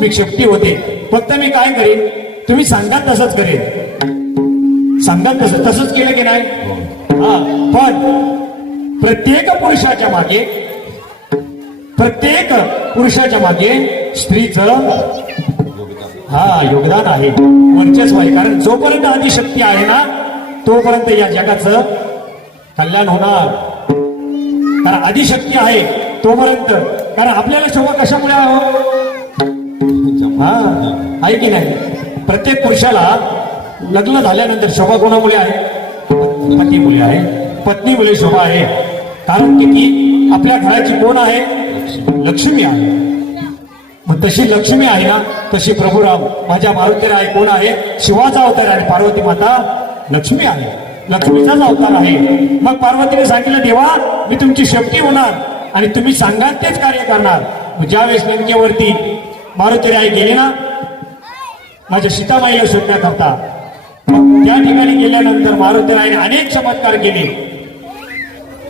मी शक्ती होते. फक्त मी काय करेन तुम्ही सांगाल तसंच करेन. सांगाल तसंच केलं की नाही? हा, पण प्रत्येक पुरुषाच्या मागे स्त्रीचं योगदान आहे, वर्चस्व आहे. कारण जोपर्यंत आदिशक्ती आहे ना तोपर्यंत या जगाचं कल्याण होणार. कारण आदिशक्ती आहे तोपर्यंत. कारण आपल्याला शोभा कशामुळे आहे की नाही? प्रत्येक पुरुषाला लग्न झाल्यानंतर शोभा कोणामुळे आहे? पतीमुळे आहे. पत्नीमुळे शोभा आहे. कारण की ती आपल्या घराची कोण आहे? लक्ष्मी आहे. मग तशी लक्ष्मी आहे ना तशी प्रभुराम माझ्या मारुतीराय कोण आहे? शिवाचा अवतार आहे. पार्वती माता लक्ष्मी आहे, लक्ष्मीचाच अवतार आहे. मग पार्वतीने सांगितलं देवा मी तुमची शक्ती होणार आणि तुम्ही सांगाल तेच कार्य करणार. ज्यावेळेस लंकेवरती मारुतीराय गेले ना माझ्या सीतामाईला शोधण्याकरता, मग त्या ठिकाणी गेल्यानंतर मारुतीरायाने अनेक चमत्कार केले.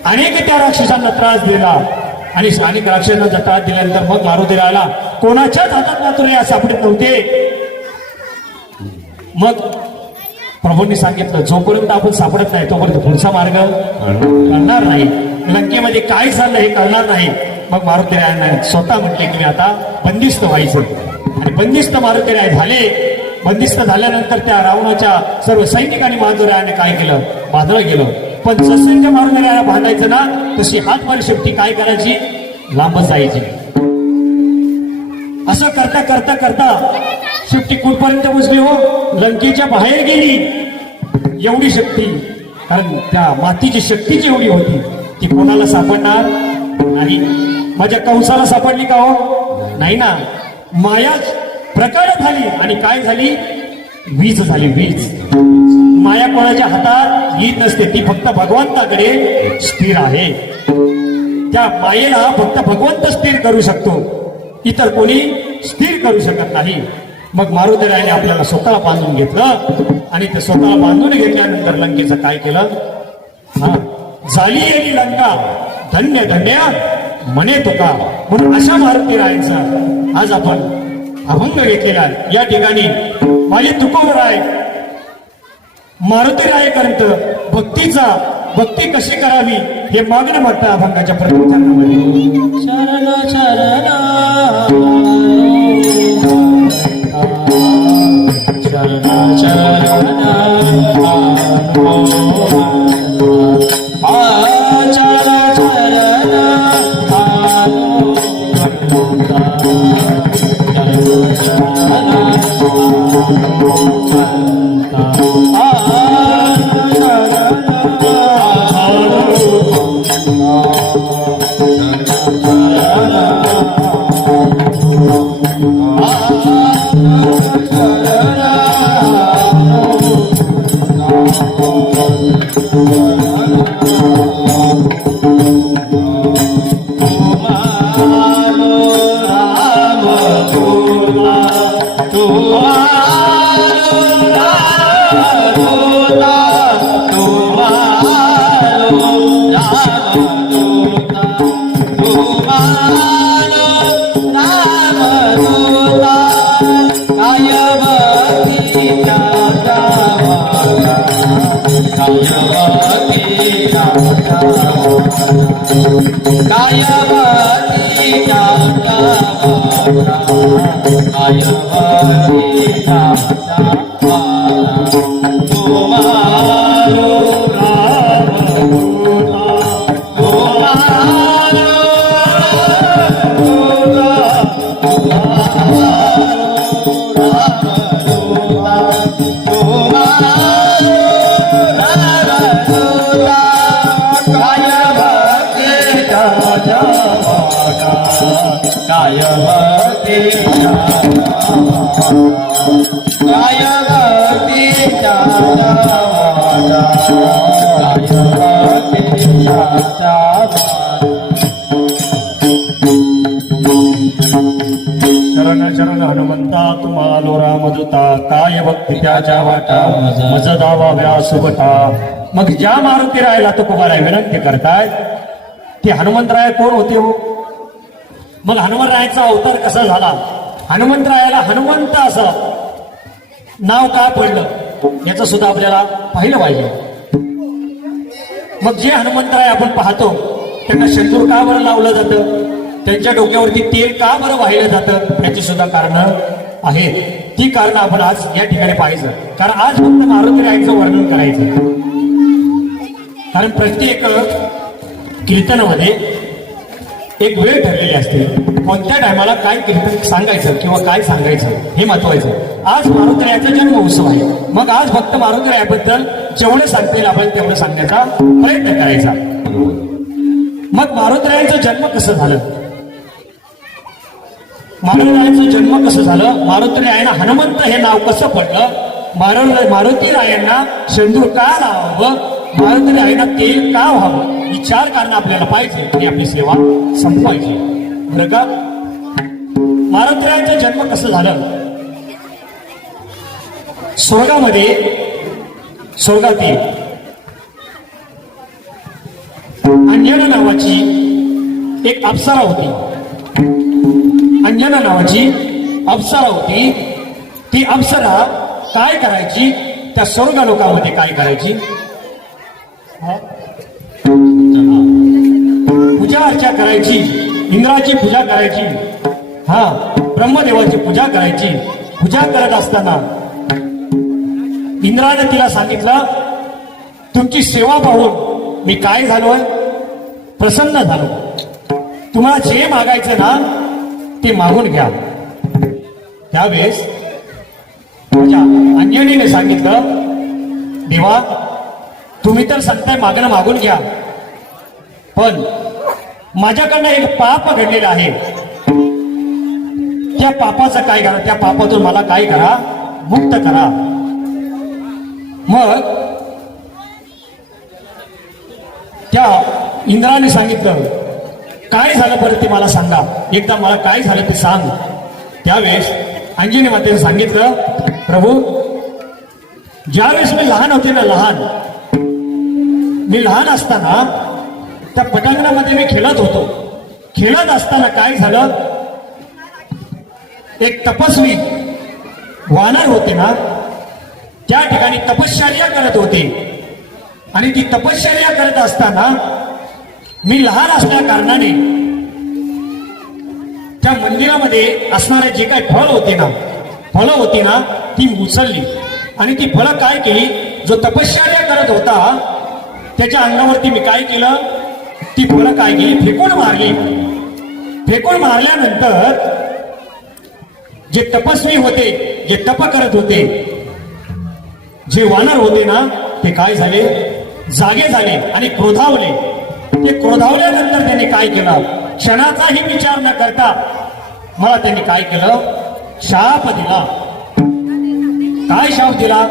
अनेक त्या राक्षसांना त्रास दिला आणि अनेक राक्षसांना त्रास दिल्यानंतर मग मारुतीरायाला कोणाच्याच हातात मात्र सापडत नव्हते. मग प्रभूंनी सांगितलं जोपर्यंत आपण सापडत नाही तोपर्यंत पुढचा मार्ग कळणार नाही. लंकेमध्ये काय चाललं हे कळणार नाही. मग मारुतीरायांना स्वतः म्हटले की मी आता बंदिस्त व्हायचं. आणि बंदिस्त मारुतीराय झाले. बंदिस्त झाल्यानंतर त्या रावणाच्या सर्व सैनिकांनी मारुतीरायाने काय केलं? बांधलं गेलं. पण जसं त्या मारुतीरायाला बांधायचं ना तशी हातमारी शक्ती काय करायची? लांबच जायची. असं करता करता करता शेवटी कुठपर्यंत पोचली हो? लंकेच्या बाहेर गेली. एवढी शक्ती, कारण त्या मातीची शक्तीची एवढी होती ती कोणाला सापडणार नाही. माझ्या कंसाला सापडली का हो? नाही ना. मायाच प्रकट झाली आणि काय झाली? वीज झाली. वीज. माया कोणाच्या हातात येत नसते, ती फक्त भगवंताकडे स्थिर आहे. त्या मायेला फक्त भगवंत स्थिर करू शकतो, इतर कोणी स्थिर करू शकत नाही. मग मारुतीरायाने आपल्याला स्वतःला बांधून घेतलं आणि ते स्वतःला बांधून घेतल्यानंतर लंकेचं काय केलं? हा झाली गेली लंका धन्य धन्य म्हणे तुका. म्हणून अशा मारुती रायांचा आज आपण अभंग घेतलेला या ठिकाणी माझे तुकोबराय मारुती राय करत भक्ती कशी करावी हे मागणं म्हणतं अभंगाच्या प्रथम चरणामध्ये. शरण शरण शरण शरण शरण शरण हनुमंता तुम्हालो रामदूता काय भक्ती त्याच्या वाटा मज दावा व्यासुबता. मग ज्या मारुती रायला तुकोबाराय विनंती करताय ते हनुमंतराय कोण होते हो? मग हनुमंतरायाचा अवतार कसा झाला? हनुमंतरायाला हनुमंत असं नाव का पडलं याचं सुद्धा आपल्याला पाहिलं पाहिजे. मग जे हनुमंतराय आपण पाहतो त्यांना शेंदूर का बरं लावलं जातं, त्यांच्या डोक्यावरती तेल का बरं वाहिलं जातं याची सुद्धा कारण आहेत. ती कारण आपण आज या ठिकाणी पाहायचं. कारण आज फक्त मारुती रायाचं वर्णन करायचं. कारण प्रत्येक कीर्तनामध्ये एक वेळ ठरलेली असते. कोणत्या टायमाला काय कीर्तन सांगायचं किंवा काय सांगायचं हे महत्वाचं. आज मारुतीरायाचा जन्म उत्सव आहे. मग आज फक्त मारुतीरायाबद्दल जेवढं सांगता येईल आपण तेवढं सांगण्याचा प्रयत्न करायचा. मग मारुतीरायाचा जन्म कसं झालं? मारुतीरायाचं जन्म कसं झालं? मारुतीरायांना हनुमंत हे नाव कसं पडलं? मारुतीरायांना शेंदूर का लावावं? मारुतीरायांना तेल का व्हावं? ही 4 कारण आपल्याला पाहिजे आणि आपली सेवा संपवायची. बरं का? मारुतीरायांचा जन्म कसं झालं? स्वर्गातील अंजना नावाची एक अप्सरा होती. अंजना नावाची अप्सरा होती. ती अप्सरा काय करायची? त्या स्वर्ग लोकांमध्ये काय करायची? पूजा अर्चा करायची. इंद्राची पूजा करायची. ब्रह्मदेवाची पूजा करायची. पूजा करत असताना इंद्राने तिला सांगितलं, तुमची सेवा पाहून मी काय झालोय? प्रसन्न झालो. तुम्हाला जे मागायचं ना ते मागून घ्या. त्यावेळेस माझ्या अंजनीने सांगितलं, देवा तुम्ही तर सांगताय मागणं मागून घ्या, पण माझ्याकडनं एक पाप घडलेलं आहे. त्या पापाचं काय करा? त्या पापातून मला काय करा? मुक्त करा. मग त्या इंद्राने सांगितलं, काय झालं बरं ते मला सांगा. एकदा मला काय झालं ते सांग. त्यावेळेस अंजनी मातेने सांगितलं, प्रभू ज्यावेळेस मी लहान होते ना, लहान मी लहान असताना त्या पटांगणामध्ये मी खेळत होतो. खेळत असताना काय झालं, एक तपस्वी वानर होते ना, त्या ठिकाणी तपश्चर्या करत होते. आणि ती तपश्चर्या करत असताना मी लहान असल्या कारणाने त्या मंदिरामध्ये असणारे जे काही फळं होती ना ती उचलली. आणि ती फळं काय केली, जो तपश्चर्या करत होता त्याच्या अंगावरती मी काय केलं, ती फळं काय केली, फेकून मारली. फेकून मारल्यानंतर जे तपस्वी होते, जे तप करत होते, जे वानर होते ना, ते काय झाले, जागे झाले आणि क्रोधावले. ते क्रोधावल्यानंतर त्यांनी काय केलं, क्षणाचाही विचार न करता मला त्यांनी काय केलं, शाप दिला. काय शाप दिला,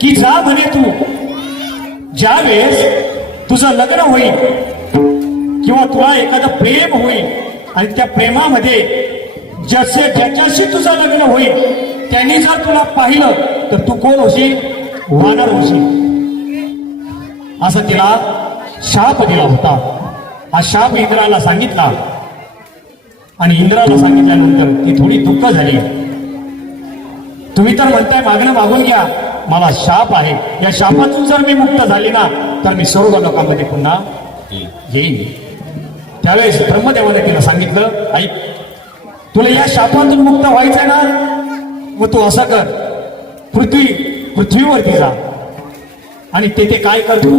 की जा म्हणे तू, ज्या वेळेस तुझं लग्न होईल किंवा तुला एखादं प्रेम होईल आणि त्या प्रेमामध्ये ज्याच्याशी तुझं लग्न होईल त्यांनी जर तुला पाहिलं तर तू कोण होशील, वानर होशील. असं तिला शाप दिला होता. हा शाप इंद्राला सांगितला आणि इंद्राला सांगितल्यानंतर ती थोडी दुःख झाली. तुम्ही तर म्हणताय मागणं मागून घ्या, मला शाप आहे, या शापातून जर मी मुक्त झाली ना तर मी सर्व लोकांमध्ये पुन्हा येईन. त्यावेळेस ब्रह्मदेवाने तिला सांगितलं, ऐक, तुला या शापातून मुक्त व्हायचंय ना, मग तू असं कर, पृथ्वीवरती जा आणि तेथे काय कर, तू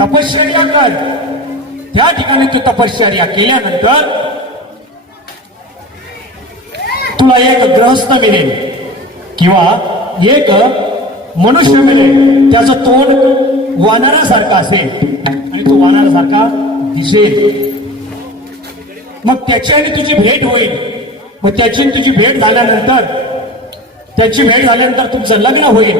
तपश्चर्या कर. त्या ठिकाणी तू तपश्चर्या केल्यानंतर तुला एक गृहस्थ मिळेल किंवा एक मनुष्य मिळेल, त्याचं तोंड वानरासारखं असेल आणि तो वानरासारखा दिसेल. मग त्याच्याने तुझी भेट होईल. मग त्याची तुझी भेट झाल्यानंतर तुमचं लग्न होईल.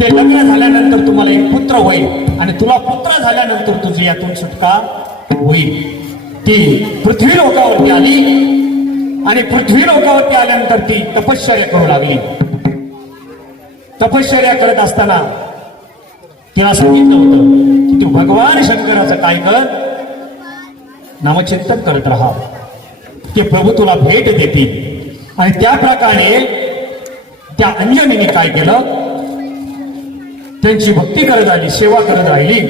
ते लग्न झाल्यानंतर तुम्हाला एक पुत्र होईल आणि तुला पुत्र झाल्यानंतर तुझी यातून सुटका होईल. ती पृथ्वी लोकावरती आली आणि पृथ्वी लोकावरती आल्यानंतर ती तपश्चर्या करू लागली. तपश्चर्या करत असताना तिला सांगितलं होतं की तू भगवान शंकराचं काय कर, नामचिंतन करत राहा, ते प्रभू तुला भेट देतील. आणि त्या प्रकारे त्या अंजनीने काय केलं, त्यांची भक्ती करत राहिली, सेवा करत राहिली.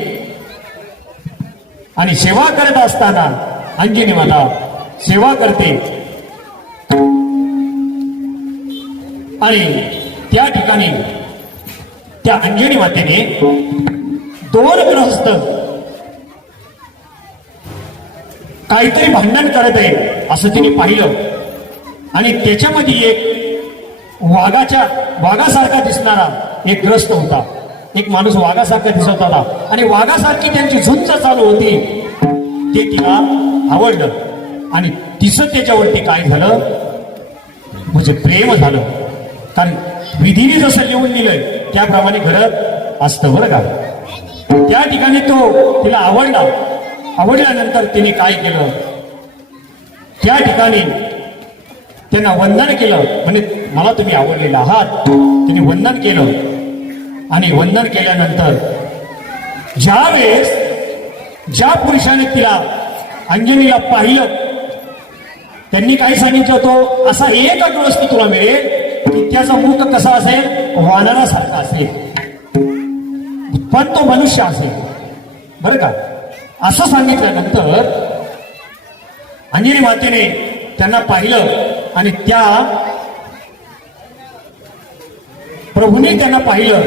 आणि सेवा करत असताना अंजनी माता सेवा करते आणि त्या ठिकाणी त्या अंजनी मातेने दोन गृहस्थ काहीतरी भांडण करत आहे असं तिने पाहिलं. आणि त्याच्यामध्ये एक वाघासारखा दिसणारा एक ग्रस्त होता. एक माणूस वाघासारखा दिसत होता आणि वाघासारखी त्यांची झुंज चालू होती. ते तिला आवडलं आणि तिचं त्याच्यावरती काय झालं, म्हणजे प्रेम झालं. कारण विधीने जसं लिहून दिलंय त्याप्रमाणे घडत असतं बरं का. त्या ठिकाणी तो तिला आवडल्यानंतर तिने काय केलं, त्या ठिकाणी त्यांना वंदन केलं. म्हणजे मला तुम्ही आवडलेला आहात. तिने वंदन केलं आणि वंदन केल्यानंतर ज्या पुरुषाने तिला अंजनीला पाहिलं त्यांनी काय सांगितलं होतं, असा एक गृहस्थ तुला मिळेल की त्याचा मुख कसा असेल, वानरासारखा असेल, पण तो मनुष्य असेल बरं का. असं सांगितल्यानंतर अंजनी मातेने त्यांना पाहिलं आणि त्या प्रभूने त्यांना पाहिलं.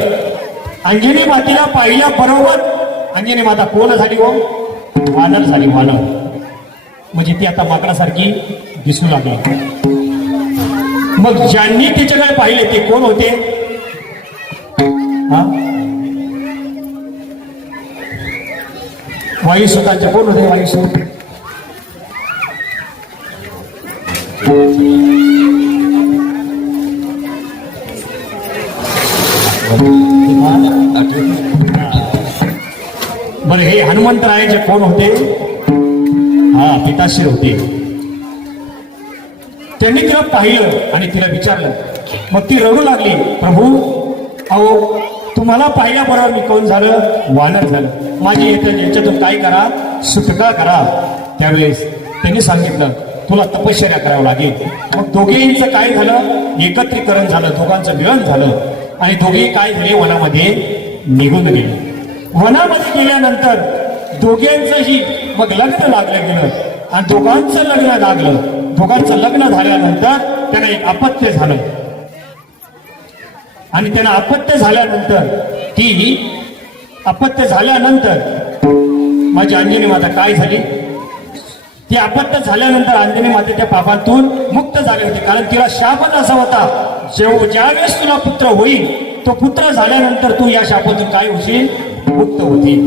अंजनी मातेला पाहिल्याबरोबर अंजनी माता कोण झाली, हो, वानर झाली, वानर. म्हणजे ती आता माकडासारखी दिसू लागली. मग ज्यांनी तिच्याकडे पाहिले ते कोण होते, वायुसुतांचे कोण होते, वायुसुत. बरं, हे हनुमंतरायाचे कोण होते, पिताश्री होते. त्यांनी तिला पाहिलं आणि तिला विचारलं. मग ती रडू लागली, प्रभू अहो तुम्हाला पाहिल्याबरोबर मी कोण झालं, वानर झालं. माझी याच्यातून काय करा, सुटका करा. त्यावेळेस त्यांनी सांगितलं तुला तपश्चर्या करावं लागेल. मग दोघेंचं काय झालं, एकत्रीकरण झालं, दोघांचं मिळन झालं आणि दोघे काय झाले, वनामध्ये निघून गेले. वनामध्ये गेल्यानंतर दोघांचंही मग लग्न लागलं गेलं आणि दोघांचं लग्न लागलं. दोघांचं लग्न झाल्यानंतर त्यांना एक अपत्य झालं आणि त्यांना अपत्य झाल्यानंतर माझी अंजनी माता काय झाली, ती अपत्य झाल्यानंतर अंजनी माते त्या पापातून मुक्त झाले होते. कारण तिला शापच असा होता, ज्यावेळेस तुला पुत्र होईल, तो पुत्र झाल्यानंतर तू या शापातून काय होशील, मुक्त होतील.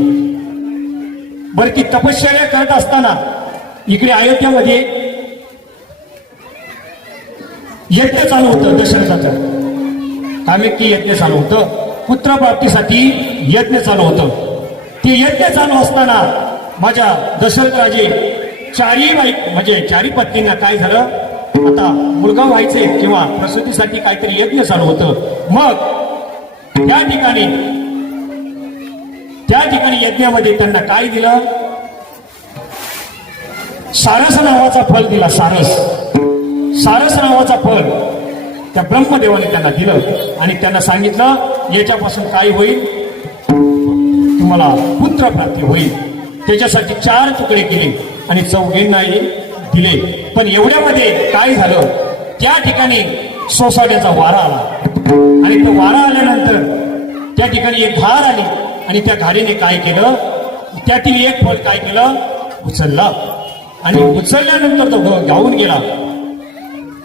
बरं, ती तपश्चर्या करत असताना इकडे अयोध्यामध्ये यज्ञ चालू होतं दशरथाचं. कामेकी यज्ञ चालू होतं, पुत्रप्राप्तीसाठी यज्ञ चालू होतं. ते यज्ञ चालू असताना माझ्या दशरथ राजे चारी पत्नींना काय झालं, आता मुलगा व्हायचे किंवा प्रसूतीसाठी काहीतरी यज्ञ चालू होतं. मग त्या ठिकाणी यज्ञामध्ये त्यांना काय दिलं, सारस नावाचा फल दिला. सारस नावाचा फल त्या ब्रह्मदेवाने त्यांना दिलं आणि त्यांना सांगितलं याच्यापासून काय होईल, तुम्हाला पुत्र प्राप्ती होईल. त्याच्यासाठी 4 तुकडे केले आणि 4 दिले. पण एवढ्यामध्ये काय झालं, त्या ठिकाणी सोसाट्याचा वारा आला आणि तो वारा आल्यानंतर त्या ठिकाणी एक घार आली आणि त्या घारीने काय केलं, त्यातील एक फळ काय केलं, उचलला आणि उचलल्यानंतर तो गाऊन गेला.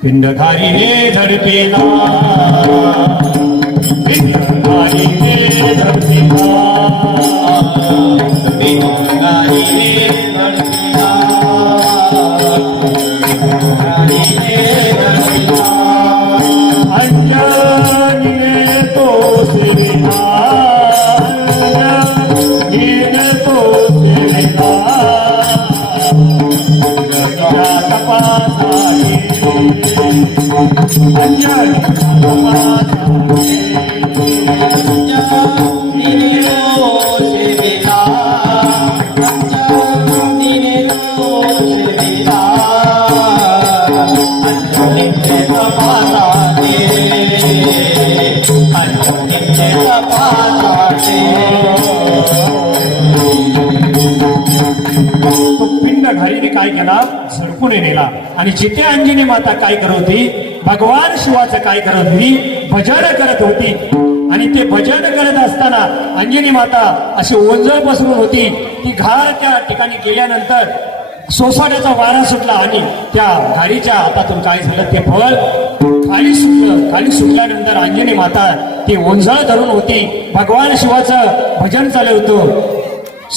पिंडधारीने झडपेला, पिंडधारीने झडपेला, पिंडधारीने झडपेला, पिंडधारीने झडपेला. अंजनीने तो सेविला, अंजनीने तो सेविला, तपासाने अंजनी पिंड घाईने काय केला, झडपून नेला आणि जिथे अंजनी माता काय करत होती, भगवान शिवाचं काय करत होती, भजन करत होती. आणि ते भजन करत असताना अंजनी माता अशी ओंजळ पसरून होती. ती घार त्या ठिकाणी गेल्यानंतर सोसाट्याचा वारा सुटला आणि त्या घाडीच्या हातातून काय झालं, ते फळ खाली सुटलं. खाली सुटल्यानंतर अंजनी माता ती ओंजळ धरून होती. भगवान शिवाचं भजन चालू होतं.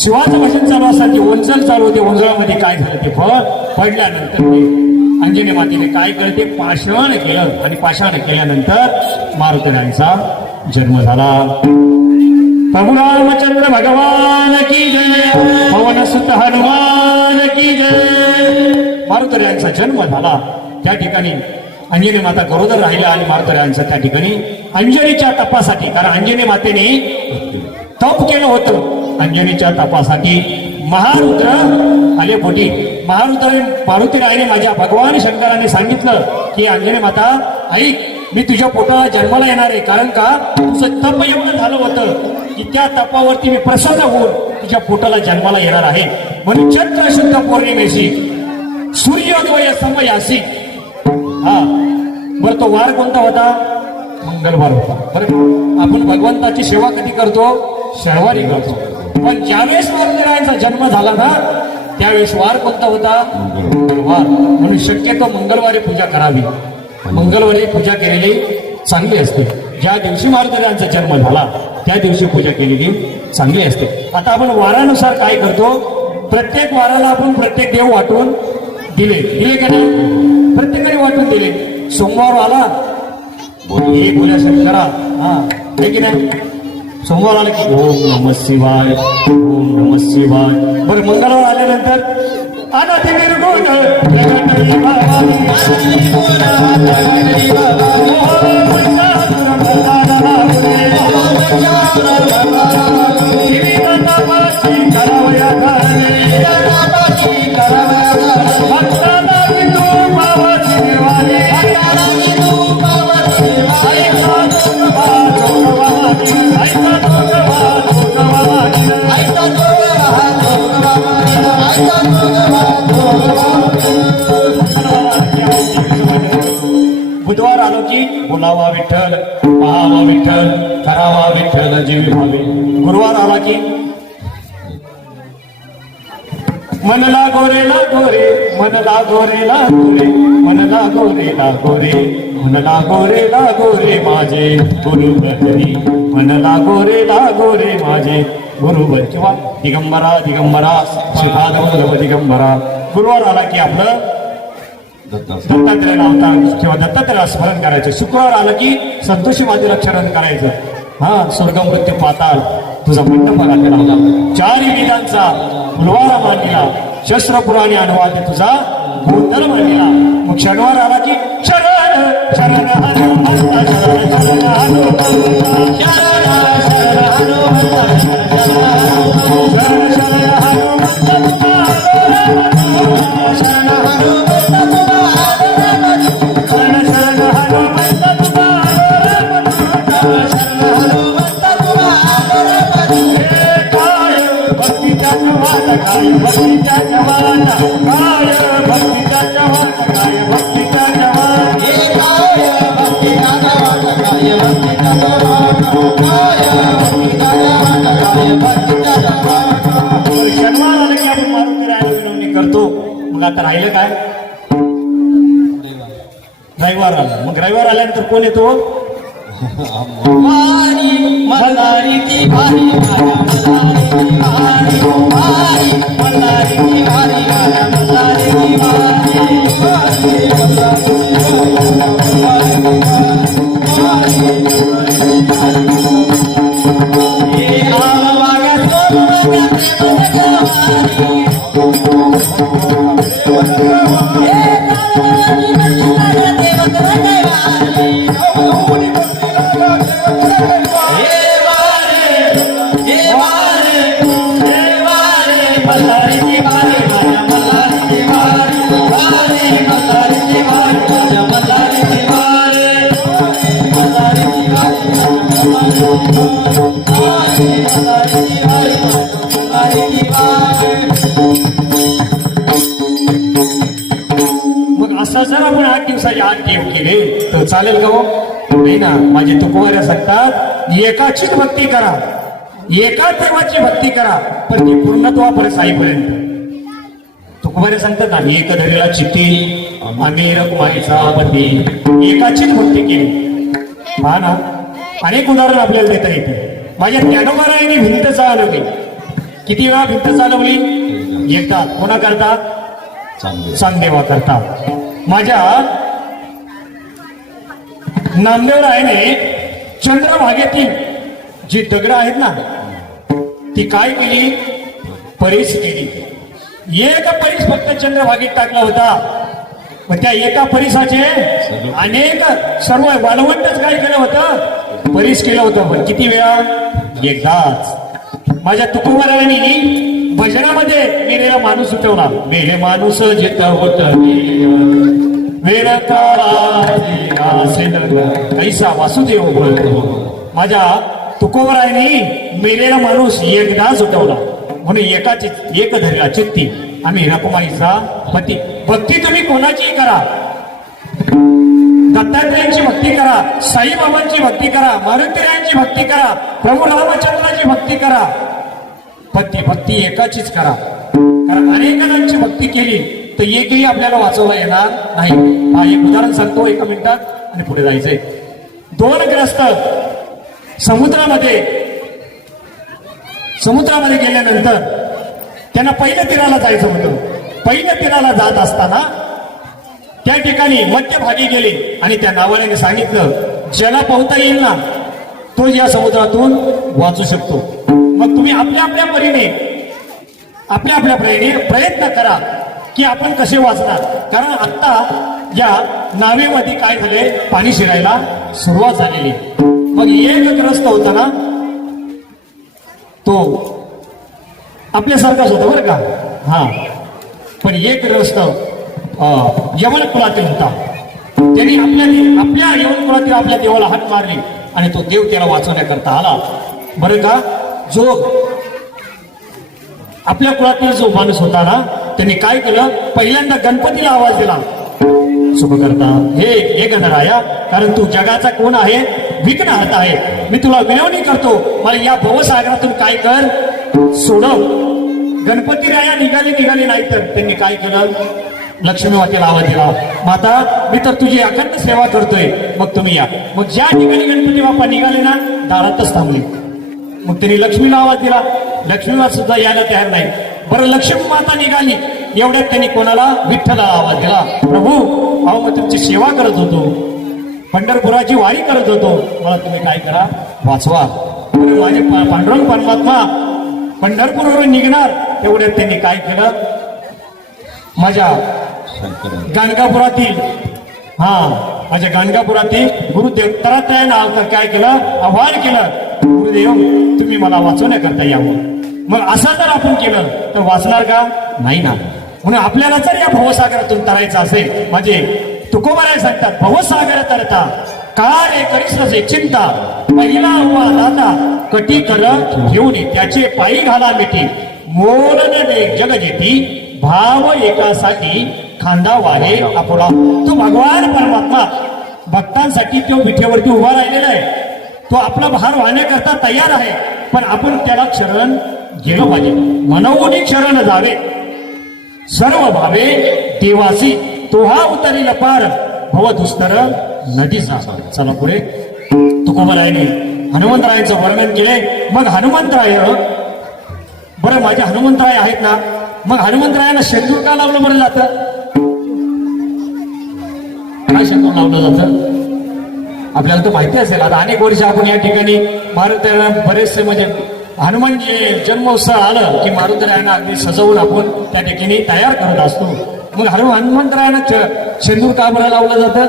शिवाचं भजन चालू असताना ती ओंजळ चालू होती. ओंजळामध्ये काय झालं, ते फळ पडल्यानंतर अंजनी मातेने काय केलं, ते पाषाण केलं आणि पाषाण केल्यानंतर मारुतीरायांचा जन्म झाला. प्रभू रामचंद्र भगवान की जय, पवन सुत हनुमान की जय. मारुतीरायांचा जन्म झाला. त्या ठिकाणी अंजनी माता गरोदर राहिला आणि मारुतीरायांचा त्या ठिकाणी अंजनीच्या तपासाठी, कारण अंजनी मातेने तप केलं होतं, अंजनीच्या तपासाठी महारुद्र आले पोटी. मारुतीरायाने माझ्या भगवान शंकराने सांगितलं की अंजनी माता ऐक, मी तुझ्या पोटाला जन्माला येणार आहे. कारण का, तुझं तप एवढं झालं होतं की त्या तपावरती मी प्रसन्न होऊन तुझ्या पोटाला जन्माला येणार आहे. म्हणून चैत्र शुद्ध पौर्णिमेशी सूर्योदय समयासी, हा बरं, तो वार कोणता होता, मंगळवार होता. बरं, आपण भगवंताची सेवा कधी करतो, शनिवारी करतो. पण ज्यावेळेस मारुतीरायांचा जन्म झाला ना, त्यावेळेस वार कोणता होता, मंगळवार. म्हणून शक्यतो मंगळवारी पूजा करावी. मंगळवारी पूजा केलेली चांगली असते. ज्या दिवशी मारुतीरायांचा जन्म झाला त्या दिवशी पूजा केलेली चांगली असते. आता आपण वारानुसार काय करतो, प्रत्येक वाराला आपण प्रत्येक देव वाटून दिले का नाही, प्रत्येकाने वाटून दिले. सोमवार आला हे बोला शंकरा, हा हे की नाही, सोमवार आला की ओम नमः शिवाय, ओम नमः शिवाय. बरं, मंगळवार आल्यानंतर अनाथ निर्गुण बाबा जीवित तपाची करावया धरणे भक्ताला विठू पावाची देवाने ऐका जोगवा जोगवानी ऐका बुधवार आलो की बोलावा विठ्ठल पाहावा विठ्ठल करावा विठ्ठल जीवी भावे गुरुवार आला की मनला गोरे ला गोरे मनला गोरे ला गोरे मनला गोरे ला गोरे मनला गोरे ला गोरे माझे गुरुबरी मनला गोरे ला गोरे माझे गुरुबर किंवा दिगंबरा दिगंबरा श्रीपाद दिगंबरा गुरुवार आला की आपलं दत्तात्रय अवतार किंवा दत्तात्रयाला स्मरण करायचं शुक्रवार आलं की संतोषी मातेला क्षरण करायचं हा स्वर्ग मृत्यू पाताळ तुझा मंडप घातलेला होता चारही वेदांचा फुलवारा मांडलेला शस्त्र पुराणी अनुवाद तुझा गोंधळ मांडलेला मग शनिवार आला की शरण शरण हनुमंता शरण शरण हनुमंता शरण शरण हनुमंता शरण शरण हनुमंता शरण काय भक्तीच्या जवाना काय भक्तीच्या जवाना काय भक्तीच्या जवाना काय भक्तीच्या जवाना काय भक्तीच्या जवाना काय भक्तीच्या जवाना शनिवार आलं की आपण मारुती रायाला विनवणी करतो मग आता राहिलं काय रविवार आला मग रविवार आल्यानंतर कोण येतो वारी मल्हारी की वारी मल्हारी की वारी मल्हारी की मग असं जर आपण 8 दिवसाची आठ गेम केले तर चालेल का हो नाही ना माझे तुकोबाऱ्या सांगतात एकाचीच भक्ती करा एका देवाची भक्ती करा पण ती पूर्णत्वापर्यंत साईपर्यंत तुकोबाऱ्या सांगतात ना एक धरेला चित्ती आमेर कुमारीचा पती एकाचीच भक्ती केली पहा ना अनेक उदाहरण आपल्याला देता येते माझ्या ज्ञानोबारायांनी भिंत चालवली किती वेळा भिंत चालवली एकदा कोणा करता चांगदेवा करता माझ्या नामदेवरायाने चंद्रभागेतील जी दगड आहेत ना ती काय केली परीस केली एक परीस फक्त चंद्रभागेत टाकला होता मग त्या एका परिसाचे अनेक सर्व वाळवंटच काय केलं होतं परीस केलं होतं पण किती वेळा एकदाच माझ्या तुकोबारायांनी भजनामध्ये मेलेला माणूस उठवला मेले माणूस जित होत वेळ कैसा वासुदेव बोलतो माझ्या तुकोबारायांनी मेलेला माणूस एकदाच उठवला म्हणून एकाची एक धरला चित्ती आम्ही रकुमाईचा पती भक्ती तुम्ही कोणाचीही करा दत्तात्रयांची भक्ती करा साईबाबांची भक्ती करा मारुतीरायांची भक्ती करा प्रभू रामचंद्राची भक्ती करा भक्ती एकाचीच करा कारण अनेक जणांची भक्ती केली तर एकही आपल्याला वाचवता येणार नाही हा एक उदाहरण सांगतो एका मिनिटात आणि पुढे जायचंय 2 ग्रस्त समुद्रामध्ये गेल्यानंतर त्यांना पहिल्या तीराला जायचं होतं पहिल्या तीराला जात असताना त्या ठिकाणी मध्यभागी गेले आणि त्या नावाने सांगितलं ज्याला पोहता येईल ना तो या समुद्रातून वाचू शकतो मग तुम्ही आपल्या आपल्या परीने प्रयत्न करा की आपण कसे वाचणार कारण आता या नावेमध्ये काय झाले पाणी शिरायला सुरुवात झालेली मग एक ग्रस्त होता ना तो आपल्यासारखाच होता बरं का. हा, पण एक ग्रस्त यवन कुळातील होता. त्यांनी आपल्या यवन कुळातील आपल्या देवाला हात मारली आणि तो देव त्याला वाचवण्याकरता आला बरं का. जो आपल्या कुळातील जो माणूस होता ना, त्यांनी काय केलं, पहिल्यांदा गणपतीला आवाज दिला, सुख करता हे गणराया, कारण तू जगाचा कोण आहे, विघ्नहर्ता आहे. मी तुला विनवणी करतो, मला या भवसागरातून काय कर, सोडव. गणपती राया निघाले नाही तर त्यांनी काय केलं, लक्ष्मी मातेला आवाज दिला, माता मी तर तुझी अखंड सेवा करतोय, मग तुम्ही या. मग ज्या ठिकाणी गणपती बाप्पा निघाले ना, दारातच थांबले. मग त्यांनी लक्ष्मीला आवाज दिला, लक्ष्मीला सुद्धा यायला तयार नाही. बरं, लक्ष्मी माता निघाली, एवढ्यात त्यांनी कोणाला, विठ्ठलाला आवाज दिला, प्रभू अहो मग तुमची सेवा करत होतो, पंढरपुराची वारी करत होतो, मला तुम्ही काय करा, वाचवा. माझे पांडुरंग परमात्मा पंढरपूरवरून निघणार, तेवढ्यात त्यांनी काय केलं, माझ्या गाणगापुरातील माझ्या गाणगापुरातील गुरुदेव दत्तात्रयानं अवतार काय केलं, आव्हान केलं, गुरुदेव तुम्ही मला वाचवण्याकरता यावं. मग असं जर आपण केलं तर वाचणार का, नाही ना. म्हणून आपल्याला जर या भवसागरातून तरायचं असेल, म्हणजे तुकोबाराय सांगतात, भवसागर तरता काय करीस चिंता, पहिला उभा दाता कटी कर घेऊन त्याचे पायी घाला मिठी, मोलन जग जेती भाव एकासाठी खांदा वारे आपला. तो भगवान परमात्मा भक्तांसाठी तो विठेवरती उभा राहिलेला आहे. तो आपला भार वाहण्याकरता तयार आहे, पण आपण त्याला शरण गेलो पाहिजे. मनोनी शरण जावे सर्व भावे देवासी, तोहा उतरील पार भव दुस्तर नदी जासा. चला पुढे. तुकोबारायने हनुमंतरायांचं वर्णन केले. मग हनुमंतराय, बरं माझे हनुमंतराय आहेत ना, मग हनुमंतरायांना शेंदूर का लावलं बरं जातं, काय शेंदूर लावलं जातं आपल्याला तर माहिती असेल. आता अनेक वर्ष आपण या ठिकाणी मारुतीला बरेचसे, म्हणजे हनुमान जे जन्मोत्सव आलं की मारुतीरायांना अगदी सजवून आपण त्या ठिकाणी तयार करत असतो. मग हनुमंतरायांना शेंदूर का बरं लावलं जातं,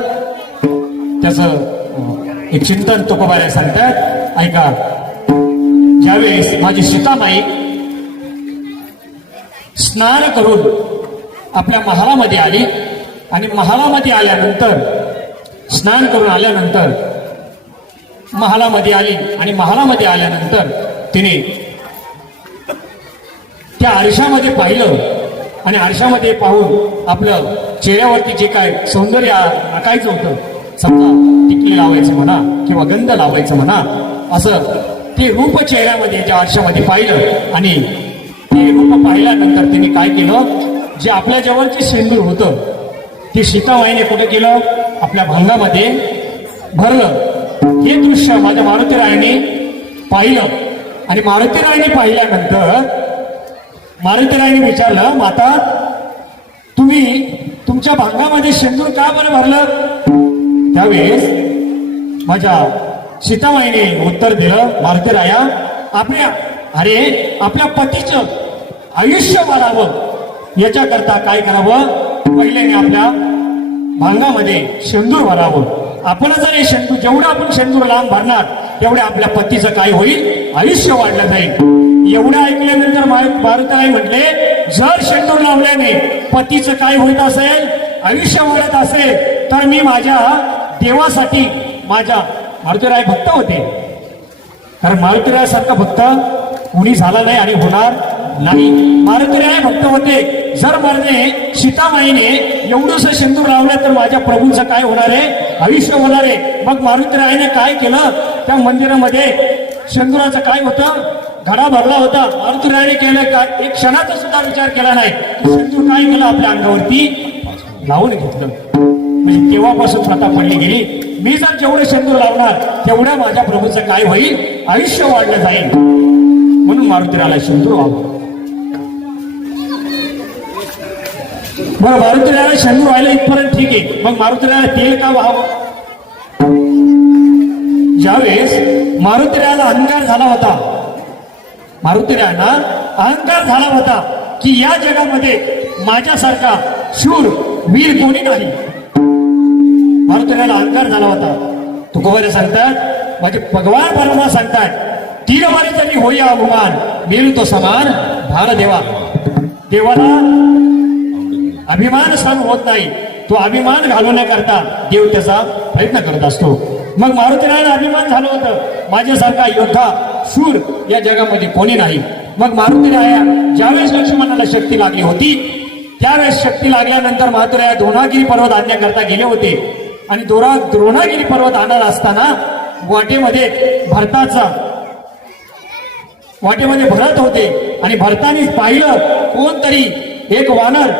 त्याचं एक चिंतन तुकोबाराय सांगतात, ऐका. ज्यावेळेस माझी सीतामाई स्नान करून आपल्या महालामध्ये आली, आणि महालामध्ये आल्यानंतर, स्नान करून आल्यानंतर महालामध्ये आली, आणि महालामध्ये आल्यानंतर तिने त्या आरशामध्ये पाहिलं, आणि आरशामध्ये पाहून आपलं चेहऱ्यावरती जे काय सौंदर्य राखायचं होतं, समजा टिकली लावायचं म्हणा किंवा गंध लावायचं म्हणा, असं ते रूप चेहऱ्यामध्ये त्या आरशामध्ये पाहिलं. आणि ते रूप पाहिल्यानंतर तिने काय केलं, जे आपल्या जवळचे शेंदूर होतं ते सीतामाईने कुठे केलं, आपल्या भांगामध्ये भरलं. हे दृश्य माझ्या मारुतीरायाने पाहिलं, आणि मारुतीरायाने पाहिल्यानंतर मारुतीरायाने विचारलं, माता तुम्ही तुमच्या भांगामध्ये शेंदूर का बरं भरलं. त्यावेळेस माझ्या सीतामाईने उत्तर दिलं, मारुतीराया आपल्या पतीचं आयुष्य वाढावं याच्याकरता काय करावं, पहिल्याने आपल्या भांगामध्ये शेंदूर भरावं. आपण जर हे शेंदूर, जेवढं आपण शेंदूर लांब भरणार तेवढे आपल्या पतीचं काय होईल, आयुष्य वाढलं जाईल. एवढं ऐकल्यानंतर मारुतीराय म्हटले, जर शेंदूर लावल्याने पतीचं काय होत असेल, आयुष्य वाढत असेल, तर मी माझ्या देवासाठी, माझ्या मारुतीराय भक्त होते, कारण मारुतीरायासारखा भक्त कुणी झाला नाही आणि होणार नाही. मारुतीराय भक्त होते. जर मरणे सीतामाईने एवढंसं शेंदूर लावलं तर माझ्या प्रभूंचं काय होणार आहे, आयुष्य होणार आहे. मग मारुतीरायाने काय केलं, त्या मंदिरामध्ये शेंदुराचं काय होतं, घडा भरला होता. मारुतीरायाने केलं काय, एक क्षणाचा सुद्धा विचार केला नाही. शेंदूर काय केलं, आपल्या अंगावरती लावून घेतलं. म्हणजे तेव्हापासून प्रथा पडली गेली, मी जर जेवढं शेंदूर लावणार तेवढ्या माझ्या प्रभूचं काय होईल, आयुष्य वाढलं जाईल. म्हणून मारुतीरायाला शेंदूर व्हावं. बरं, मारुतीरायाला शेंदूर व्हायला इथपर्यंत ठीक आहे. मग मारुतीरायाला तेल का व्हावं. ज्यावेळेस मारुतीरायाला अहंकार झाला होता, मारुतीरायांना अहंकार झाला होता की या जगामध्ये माझ्यासारखा शूर वीर कोणी नाही. मारुतीरायाला अहंकार झाला होता. तुकोबाराय सांगतात, माझे भगवान परमात्मा सांगतात, तीन वारी त्यांनी होई अभिमान मिळू तो समान भार देवा. देवाला अभिमान सहन होत नाही. तो अभिमान घालवण्याकरता देव त्याचा प्रयत्न करत असतो. मग मारुतीरायाला अभिमान झालं होतं, माझ्यासारखा योद्धा शूर या जगामध्ये कोणी नाही. मग मारुतीराया ज्यावेळेस लक्ष्मणाला शक्ती लागली होती त्यावेळेस शक्ती लागल्यानंतर मारुतीराया द्रोणागिरी पर्वत आणण्याकरता गेले होते. आणि द्रोणागिरी पर्वत आणत असताना वाटेमध्ये भरत होते आणि भरताने पाहिलं कोणतरी एक वानर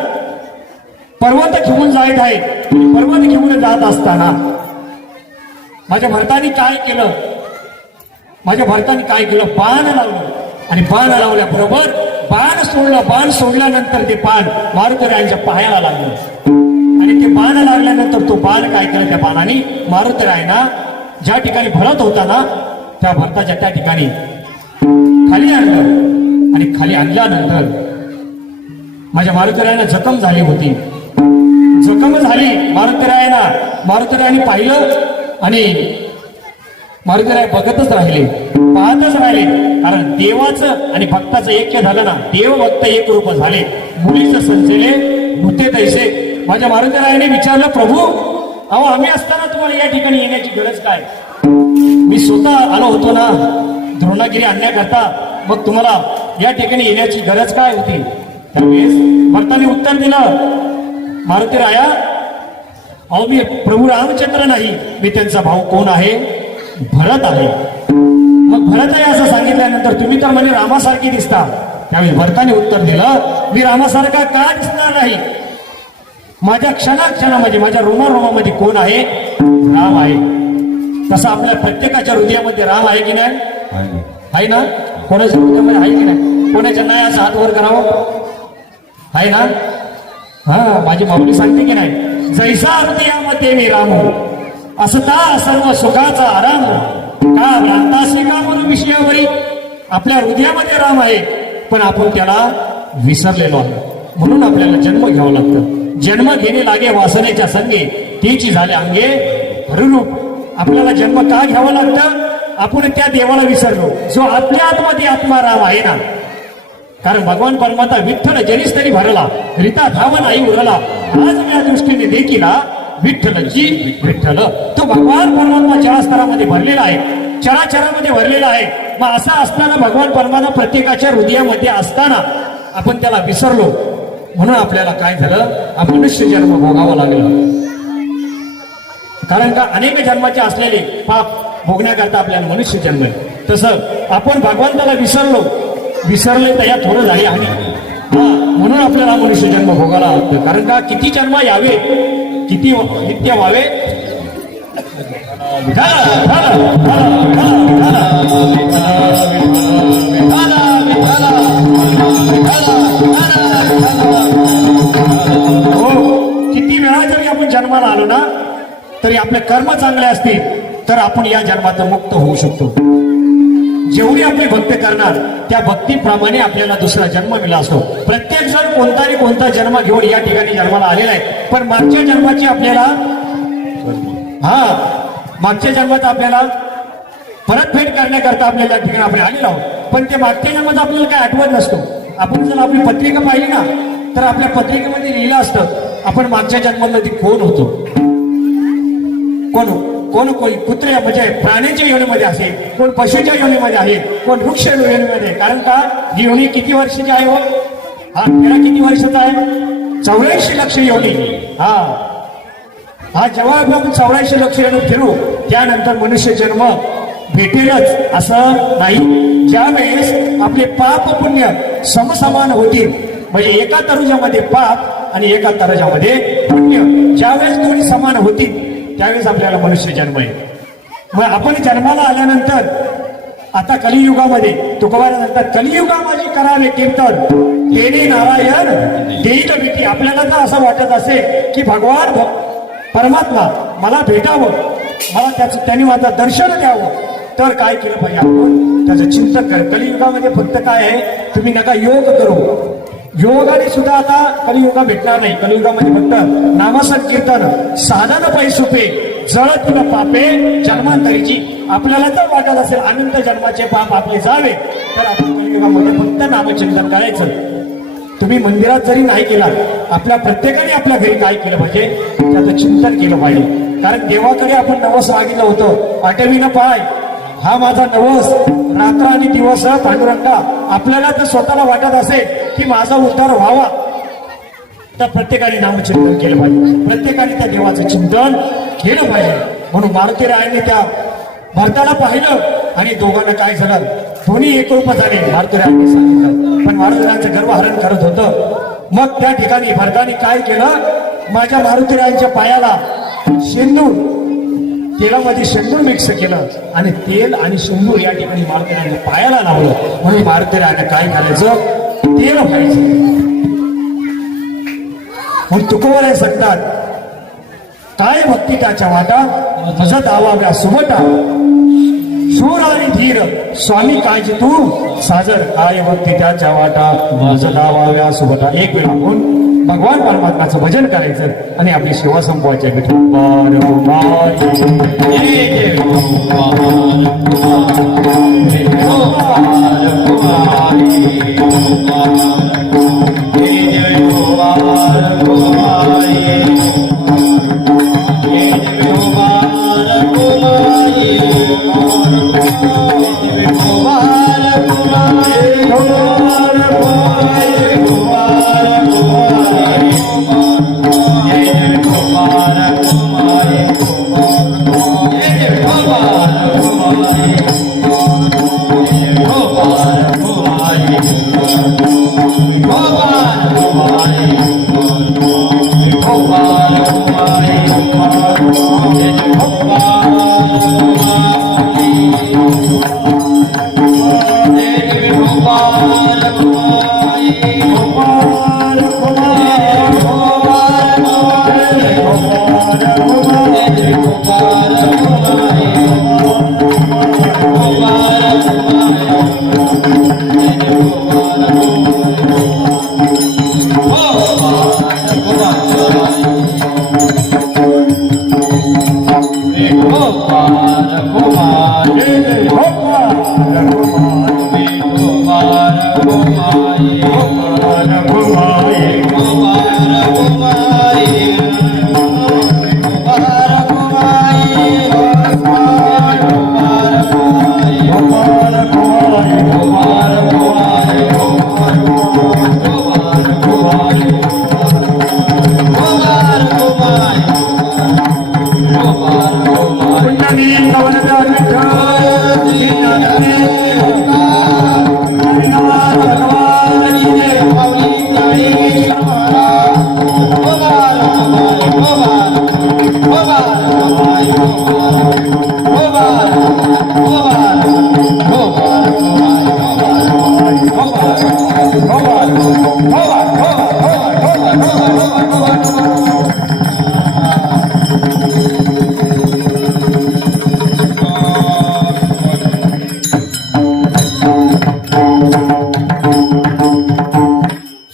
पर्वत घेऊन जात आहे. पर्वत घेऊन जात असताना माझ्या भरताने काय केलं, बाण लावलं. आणि बाण लावल्याबरोबर बाण सोडल्यानंतर ते बाण मारुतीरायांच्या पायाला लागलं. आणि ते बाण लागल्यानंतर तो बाण काय केलं, त्या बाणाने मारुतीरायांना ज्या ठिकाणी भरत होता ना त्या भरताच्या त्या ठिकाणी खाली आणलं. आणि खाली आणल्यानंतर माझ्या मारुतीरायांना जखम झाली होती. मारुतीरायाने पाहिलं आणि मारुतीराय पाहतच राहिले. कारण देवाचं आणि भक्ताचं ऐक्य झालं ना, देव भक्त एक रूप झाले. मुलीचं संचले भूते तैसे. माझ्या मारुतीरायाने विचारलं, प्रभू अहो आम्ही असताना तुम्हाला या ठिकाणी येण्याची गरज काय? मी स्वतः आलो होतो ना द्रोणागिरी आणण्याकरता, मग तुम्हाला या ठिकाणी येण्याची गरज काय होती? त्यावेळेस भक्ताने उत्तर दिलं, मारुतीराया अहो मी प्रभू रामचंद्र नाही, मी त्यांचा भाऊ कोण आहे? भरत आहे. मग भरत आहे असं सांगितल्यानंतर तुम्ही तर म्हणे रामासारखी दिसता. त्यावेळी भरताने उत्तर दिलं, मी रामासारखा का दिसणार नाही? माझ्या क्षणाक्षणामध्ये माझ्या रोमारोमामध्ये कोण आहे? राम आहे. तसं आपल्या प्रत्येकाच्या हृदयामध्ये राम आहे की नाही? आहे ना? कोणाच्या हृदयामध्ये आहे की नाही? कोणाच्या नाही असं हात वर करावं? आहे ना? हा, माझी माऊली सांगते की नाही, जैसा हृदयामध्ये मी राम असता सर्व सुखाचा आराम. का भ्रांतासी का म्हणून विषयावरी? आपल्या हृदयामध्ये राम आहे पण आपण त्याला विसरलेलो आहे. म्हणून आपल्याला जन्म घ्यावा लागतं. जन्म घेणे लागे वासनेच्या संगे, तीची झाले अंगे हरिरूप. आपल्याला जन्म का घ्यावा लागतं? आपण त्या देवाला विसरलो जो आपल्या आतमध्ये आत्मा राम आहे ना. कारण भगवान परमात्मा विठ्ठल जरीस तरी भरला, रीता धावन आई उरला. आज या दृष्टीने देखीला विठ्ठलची विठ्ठल. तो भगवान परमात्मा जळस्तरामध्ये भरलेला आहे, चराचरामध्ये भरलेला आहे. मग असा असताना भगवान परमात्मा प्रत्येकाच्या हृदयामध्ये असताना आपण त्याला विसरलो. म्हणून आपल्याला काय झालं, हा मनुष्य जन्म भोगावा लागला. कारण का अनेक जन्माचे असलेले पाप भोगण्याकरता आपल्याला मनुष्य जन्म. तसं आपण भगवंताला विसरले तर या थोडं झाले आहे. म्हणून आपल्याला मनुष्य जन्म भोगायला लागतं. कारण का किती जन्म यावे, किती नित्य व्हावे. किती वेळा जरी आपण जन्माला आलो ना तरी आपले कर्म चांगले असतील तर आपण या जन्मातून मुक्त होऊ शकतो. जेवढी आपली भक्ती करणार त्या भक्तीप्रमाणे आपल्याला दुसरा जन्म मिळाला असतो. प्रत्येक जण कोणता जन्म घेऊन या ठिकाणी जन्माला आलेला आहे. पण मागच्या जन्माची आपल्याला मागच्या जन्मात आपल्याला परतफेड करण्याकरता आपल्याला या ठिकाणी आपण आलेलो आहोत. पण ते मागच्या जन्मात आपल्याला काय आठवत नसतो. आपण जर आपली पत्रिका पाहिली ना तर आपल्या पत्रिकेमध्ये लिहिलं असतं आपण मागच्या जन्मामध्ये कोण होतो. कोण कुत्र्या म्हणजे प्राण्याच्या योनीमध्ये असेल, कोण पशुच्या योनीमध्ये आहे, कोण वृक्ष योनीमध्ये. कारण का ही योनी किती वर्षाची आहे? हा फेरा किती वर्षाचा आहे? 84 लक्ष योनी. हा जेव्हा आपण 84 लक्ष योनी फिरू त्यानंतर मनुष्य जन्म भेटेलच असं नाही. ज्यावेळेस आपले पाप पुण्य समसमान होतील, म्हणजे एका तरुजामध्ये पाप आणि एका तरुजामध्ये पुण्य ज्यावेळेस दोन्ही समान होतील त्यावेळेस आपल्याला मनुष्य जन्म आहे. मग आपण जन्माला आल्यानंतर आता कलियुगामध्ये तुकोबारा म्हणतात, कलियुगामध्ये करावे कीर्तन तेने नारायण देईल भीती. आपल्याला तर असं वाटत असेल की भगवान परमात्मा मला भेटावं, मला त्यांनी माझं दर्शन द्यावं, तर काय केलं पाहिजे? आपण त्याचं चिंतन कर. कलियुगामध्ये फक्त काय आहे, तुम्ही नका योग करू. योगाने सुद्धा आता कलियुगा भेटणार नाही. कलियुगामध्ये फक्त नामसंकीर्तन साधन पैसुपे जळ तुला पापे जन्मांतरीची. आपल्याला जर वाटत असेल अनंत जन्माचे पाप आपले जावे तर आपण कलियुगामध्ये फक्त नामचिंतन करायचं. तुम्ही मंदिरात जरी नाही केला, आपल्या प्रत्येकाने आपल्या घरी काय केलं पाहिजे, त्याचं चिंतन केलं पाहिजे. कारण देवाकडे आपण नवस मागितलं होतं, आठवीनं पाय हा माझा नवस, रात्र आणि दिवस पांडुरंगा. आपल्याला तर स्वतःला वाटत असेल की माझा उद्धार व्हावा, तर प्रत्येकाने नामचिंतन केलं पाहिजे, प्रत्येकाने त्या देवाचं चिंतन केलं पाहिजे. म्हणून मारुतीरायांनी त्या भरताला पाहिलं आणि दोघांना काय झालं, दोन्ही एकरूप झाले. मारुतीरायांनी सांगितलं, पण मारुतीरायांचं गर्वहरण करत होतं. मग त्या ठिकाणी भरताने काय केलं, माझ्या मारुतीरायांच्या पायाला शेंदूर, तेलामध्ये शेंदूर मिक्स केलं आणि तेल आणि शेंदूर या ठिकाणी मारुतीरायांच्या पायाला लावलं. म्हणून मारुतीरायांना काय करायचं, तेल व्हायचं. मग तुकोबराय सांगतात, काय भक्ती त्याच्या वाटा मज दावाव्या सुमटा, शूर आणि धीर स्वामी काळजी तू साजर, काय भक्ती त्याच्या वाटा मज दावाव्या सुमटा. एक वेळ आपण भगवान परमात्म्याचं भजन करायचं आणि आपली सेवा संपवायची.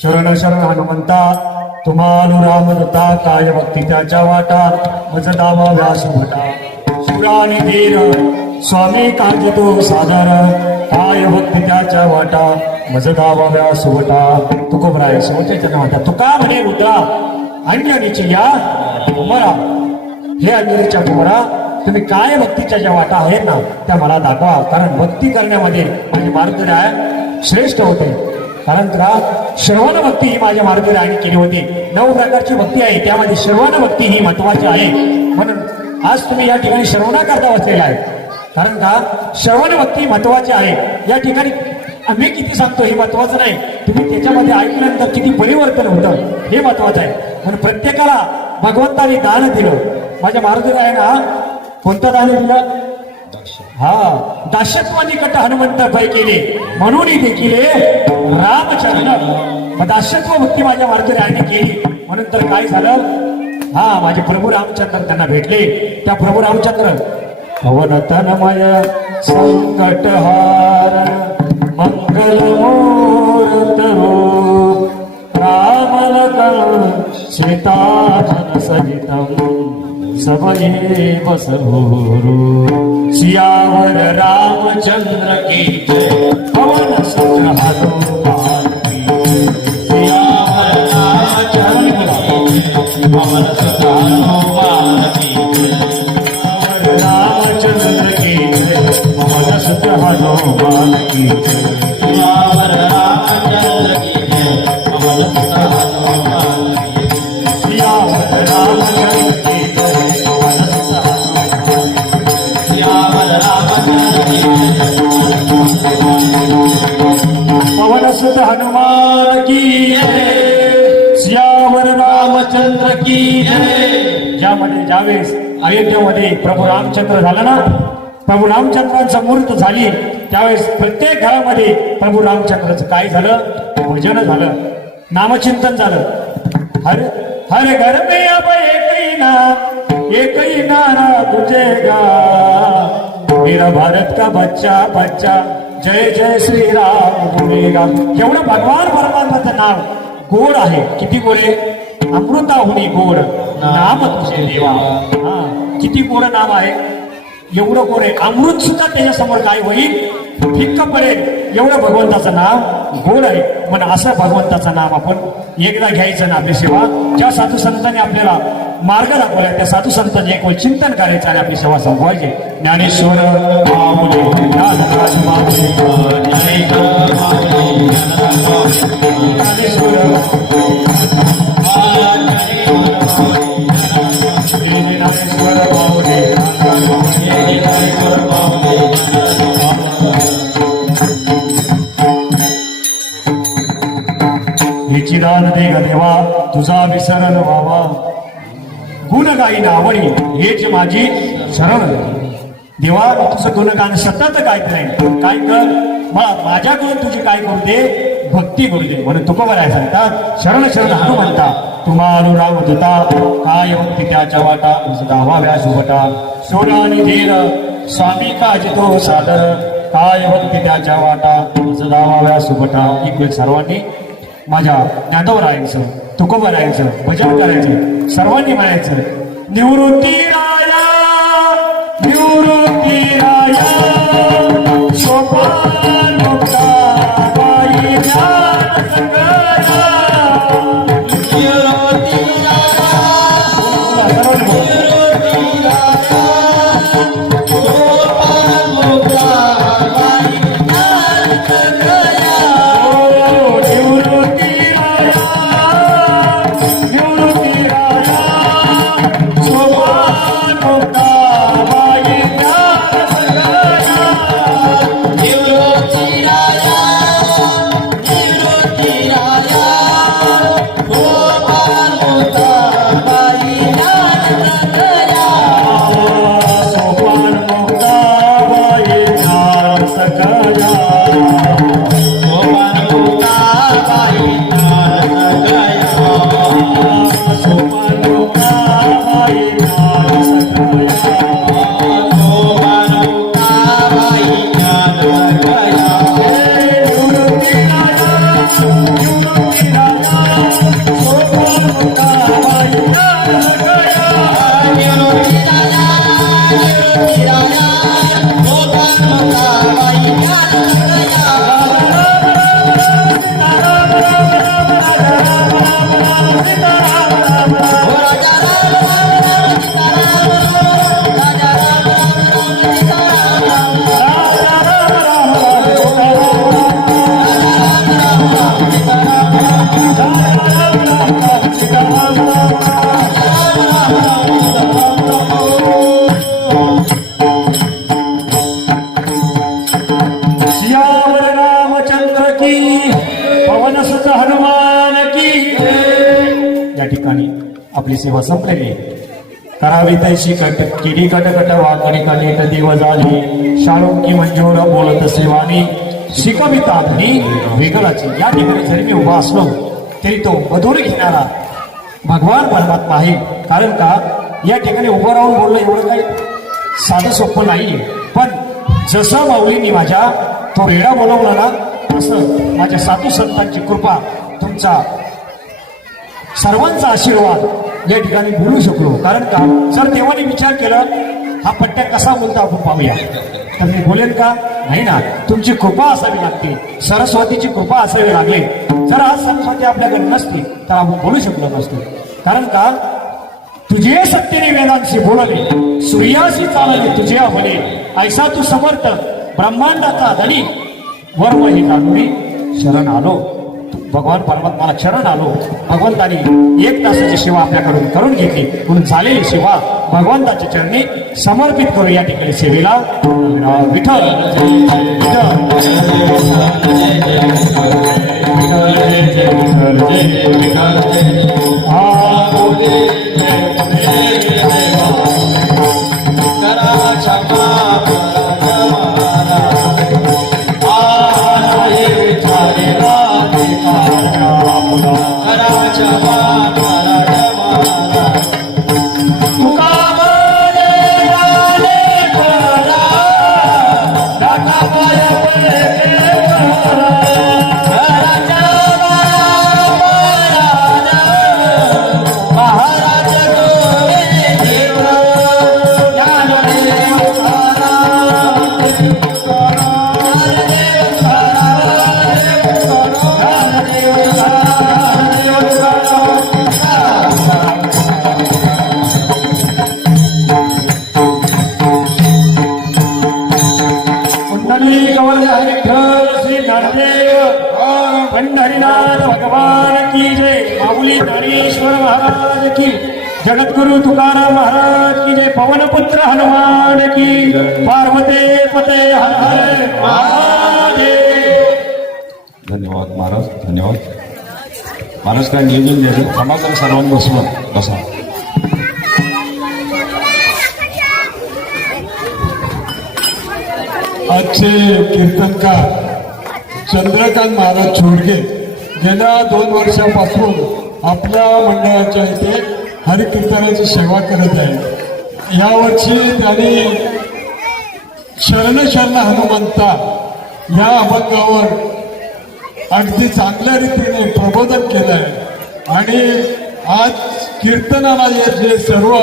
शरण शरण हनुमंता तुम्हानु राम दत्ता, काय भक्ती त्याच्या वाटा मज दावा व्यास मोठा. शिवराणी धीर स्वामी काळजी तो सादर, काय भक्ती त्याच्या वाटा मज दावा व्यास मोठा. तुकोबराय सोच्याच्या नावाटा तुका म्हणे रुद्रा अंजनीची या कुमारा, हे अंजनीच्या कुमारा तुम्ही काय भक्तीच्या ज्या वाटा आहेत ना त्या मला दाखवा. कारण भक्ती करण्यामध्ये माझे मार्गदर्शक श्रेष्ठ होते. कारण का श्रवण भक्ती ही माझ्या मार्गदर्शकाने केली होती. 9 प्रकारची भक्ती आहे, त्यामध्ये श्रवण भक्ती ही महत्वाची आहे. म्हणून आज तुम्ही या ठिकाणी श्रवणाकरता बसलेला आहे. कारण का श्रवण भक्ती महत्वाची आहे. या ठिकाणी आम्ही किती सांगतो हे महत्वाचं नाही, तुम्ही त्याच्यामध्ये ऐकल्यानंतर किती परिवर्तन होतं हे महत्वाचं आहे. म्हणून प्रत्येकाला भगवंताने दान दिलं. माझ्या मार्गदर्शकाने कोणतं दान दिलं, हा दास्यत्वानी कट हनुमंत भय केले म्हणून देखील रामचंद्र. दास्यत्व भक्ती माझ्या मार्गदर्शकाने केली म्हणून तर काय झालं, हा माझे प्रभू रामचंद्र त्यांना भेटले. त्या प्रभू रामचंद्र पवन तनमय संकटहार मंगल मूर्त रूप राम लखन सीता धन सहितम सब एव सभूरु सियावर रामचंद्र की जय पवन सुत हनुमान की जय। सियावर रामचंद्र की जय पवन सुत हनुमान की जय। सियावर रामचंद्र की जय पवन सुत हनुमान की जय। सियावर रामचंद्र की जय पवन सुत हनुमान की जय। सियावर रामचंद्र की जय पवन सुत हनुमान की जय। सियावर रामचंद्र की पवन सुत हनुमान की जय सियावर रामचंद्र की जय। ज्यामध्ये ज्यावेळेस अयोध्येमध्ये प्रभू रामचंद्र झाला ना, प्रभू रामचंद्रांचं मूर्त झाली त्यावेळेस प्रत्येक घरामध्ये प्रभू रामचंद्राचं काय झालं, भजन झालं, नामचिंतन झालं. हर हर घर में अब एक ही नारा तुझेगा मेरा भारत का बच्चा बच्चा जय जय श्री राम बोलेगा. एवढं भगवान परमात्माचं नाव गोड आहे. किती गोड आहे, अमृताहुनी गोड नाम तुझे देवा. हा, किती गोड नाम आहे, एवढं गोड आहे. अमृत सुद्धा त्याच्यासमोर काय होईल, फिक्क पडेल एवढं भगवंताचं नाव गोड आहे. म्हणून असं भगवंताचं नाम आपण एकदा घ्यायचं ना. आपली सेवा ज्या साधू संतांनी आपल्याला मार्ग दाखवला त्या साधू संतांचे एक वेळ चिंतन करायचं आणि आपली सेवा संपवायची. ज्ञानेश्वर माऊली ज्ञानराज माऊली ज्ञानेश्वर चिरान दे ग देवा तुझा विसरण व्हावा गुण गाईन आवडी हेच माझी शरण देवा. तुझं गुणगान सतत गायत नाही, काय कर माझ्याकडून तुझी काय करू दे, भक्ती करू दे. म्हणून तुकोबा राय सांगतात शरण शरण हनुमंता तुम्हाला राम दुता काय भक्ती त्याच्या वाटा दावाव्या सुवटा सोडा आणि धीर स्वामी काजितो सादर काय भक्ती त्याच्या वाटा दावाव्या सुवटा. एक वेळ सर्वांनी माझ्या ज्ञानोबरायांचं तुकोबरायांचं भजन करायचं, सर्वांनी म्हणायचं निवृत्ती राया निवृत्ती राया सोपान मुक्ताबाई ज्ञान संगया. आपली सेवा संपलेली. करावी तैशी कट किडी कटकट वाकडी कनेत देव झाली शाळुंकी मंजूर बोलत सेवानी शिकविता धनी वेगळाची. या ठिकाणी जरी मी उभा असलो तरी तो मधुर घेणारा भगवान परमात्मा आहे. कारण का या ठिकाणी उभं राहून बोलणं एवढं काही साधं सोपं नाही. पण जसं माऊलींनी माझ्या तो रेडा बोलवला ना तसं माझ्या साधू संतांची कृपा तुमचा सर्वांचा आशीर्वाद या ठिकाणी बोलू शकलो. कारण का सर देवाने विचार केला हा पट्ट्या कसा बोलतो आपण पाहूया. तर मी बोलेल का नाही ना, तुमची कृपा असावी लागते, सरस्वतीची कृपा असावी लागली. जर आज सरस्वती आपल्याकडे नसती तर आपण बोलू शकलो नसतो. कारण का तुझे सत्तेने वेदांशी बोलले, सूर्याशी चालले तुझे आवले, ऐसा तू समर्थ ब्रह्मांडाचा धनी, वर्म हे काढून शरण आलो. भगवान परमात्माला शरण आलो. भगवंताने 1 तासाची सेवा आपल्याकडून करून घेतली म्हणून झालेली सेवा भगवंताच्या चरणी समर्पित करू. या ठिकाणी सेवेला विठ्ठल पंढरीनाथ भगवान की जय. माऊली ज्ञानेश्वर महाराज की, जगद्गुरु तुकाराम महाराज की जय. पवनपुत्र हनुमान की, पार्वते पते हर हर महादेव. धन्यवाद महाराज, धन्यवाद महाराज. काय नियोजन द्यायचं समाजाला सर्वांनी बसा. आजचे कीर्तनकार चंद्रकांत महाराज छोडगे गेल्या 2 वर्षापासून आपल्या मंडळाच्या इथे हरिकीर्तनाची सेवा करत आहे. यावर्षी त्यांनी शरण शरण हनुमंता या अभंगावर अगदी चांगल्या रीतीने प्रबोधन केलं आहे. आणि आज कीर्तनाला जे सर्व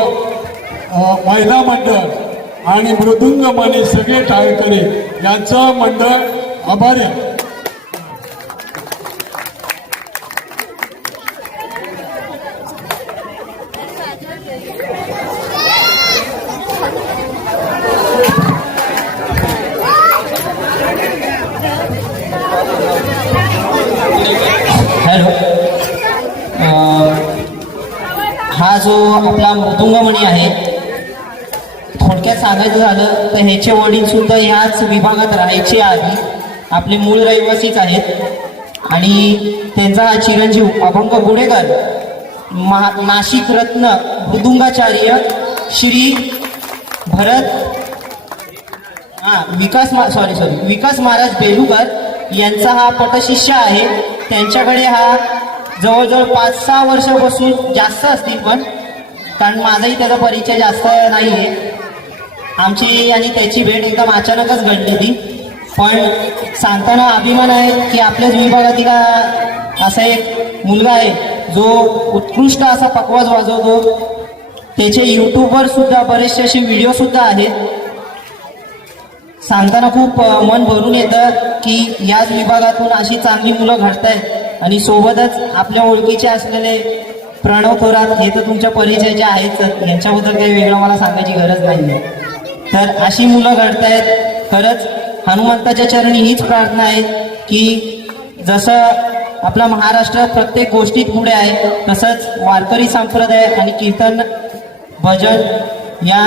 महिला मंडळ आणि मृदुंग मणी सगळे टाळकरी यांचं मंडळ आभारी. हॅलो, हा जो आपला मृदुंगमणी आहे, थोडक्यात सांगायचं झालं तर ह्याचे वडील सुद्धा ह्याच विभागात राहायचे आधी, आपले मूळ रहिवासीच आहेत. आणि त्यांचा हा चिरंजीव अभंग गुडेकर नाशिक रत्न मृदुंगाचार्य श्री भरत विकास महाराज बेलुकर यांचा हा पटशिष्य आहे. त्यांच्याकडे हा जवळजवळ 5-6 वर्षापासून जास्त असतील, पण कारण माझाही त्याचा परिचय जास्त नाही आहे. आमची आणि त्याची भेट एकदम अचानकच घडली ती. पण सांगताना अभिमान आहे की आपल्याच विभागातील असा एक मुलगा आहे जो उत्कृष्ट असा पखवाज वाजवतो. त्याचे यूट्यूबवर सुद्धा बरेचसे असे व्हिडिओ सुद्धा आहेत. सांगताना खूप मन भरून येतं की याच विभागातून अशी चांगली मुलं घडत आहेत. आणि सोबतच आपल्या ओळखीचे असलेले प्रणव थोरात हे तर तुमच्या परिचयाचे आहेच, यांच्याबद्दल काही वेगळं मला सांगायची गरज नाही. तर अशी मुलं घडत आहेत. खरंच हनुमंताच्या चरणी हीच प्रार्थना आहे की जसं आपला महाराष्ट्र प्रत्येक गोष्टीत पुढे आहे, तसंच वारकरी संप्रदाय आणि कीर्तन भजन या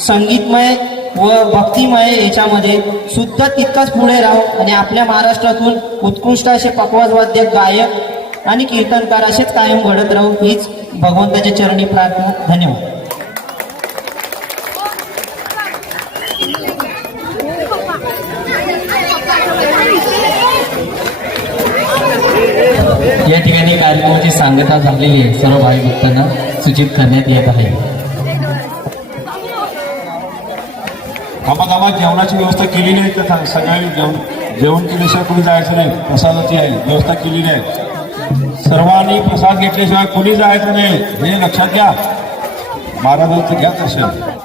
संगीतमय व भक्तिमय याच्यामध्ये सुद्धा तितकाच पुढे राहू आणि आपल्या महाराष्ट्रातून उत्कृष्ट असे पखवाजवाद्य गायक आणि कीर्तनकार असेच कायम घडत राहू, हीच भगवंताच्या चरणी प्रार्थना. धन्यवाद. या ठिकाणी कार्यक्रमाची सांगता झालेली आहे. सर्व भाई भक्तांना सूचित करण्यात येत आहे. गावागावात जेवणाची व्यवस्था केलेली आहे. तर सगळ्यांनी जेवण केल्याशिवाय कोणी जायचं नाही. प्रसादाची आहे व्यवस्था केलेली आहे. सर्वांनी प्रसाद घेतल्याशिवाय कोणी जायचं नाही हे लक्षात घ्या. महाराजांचं घ्या दर्शन.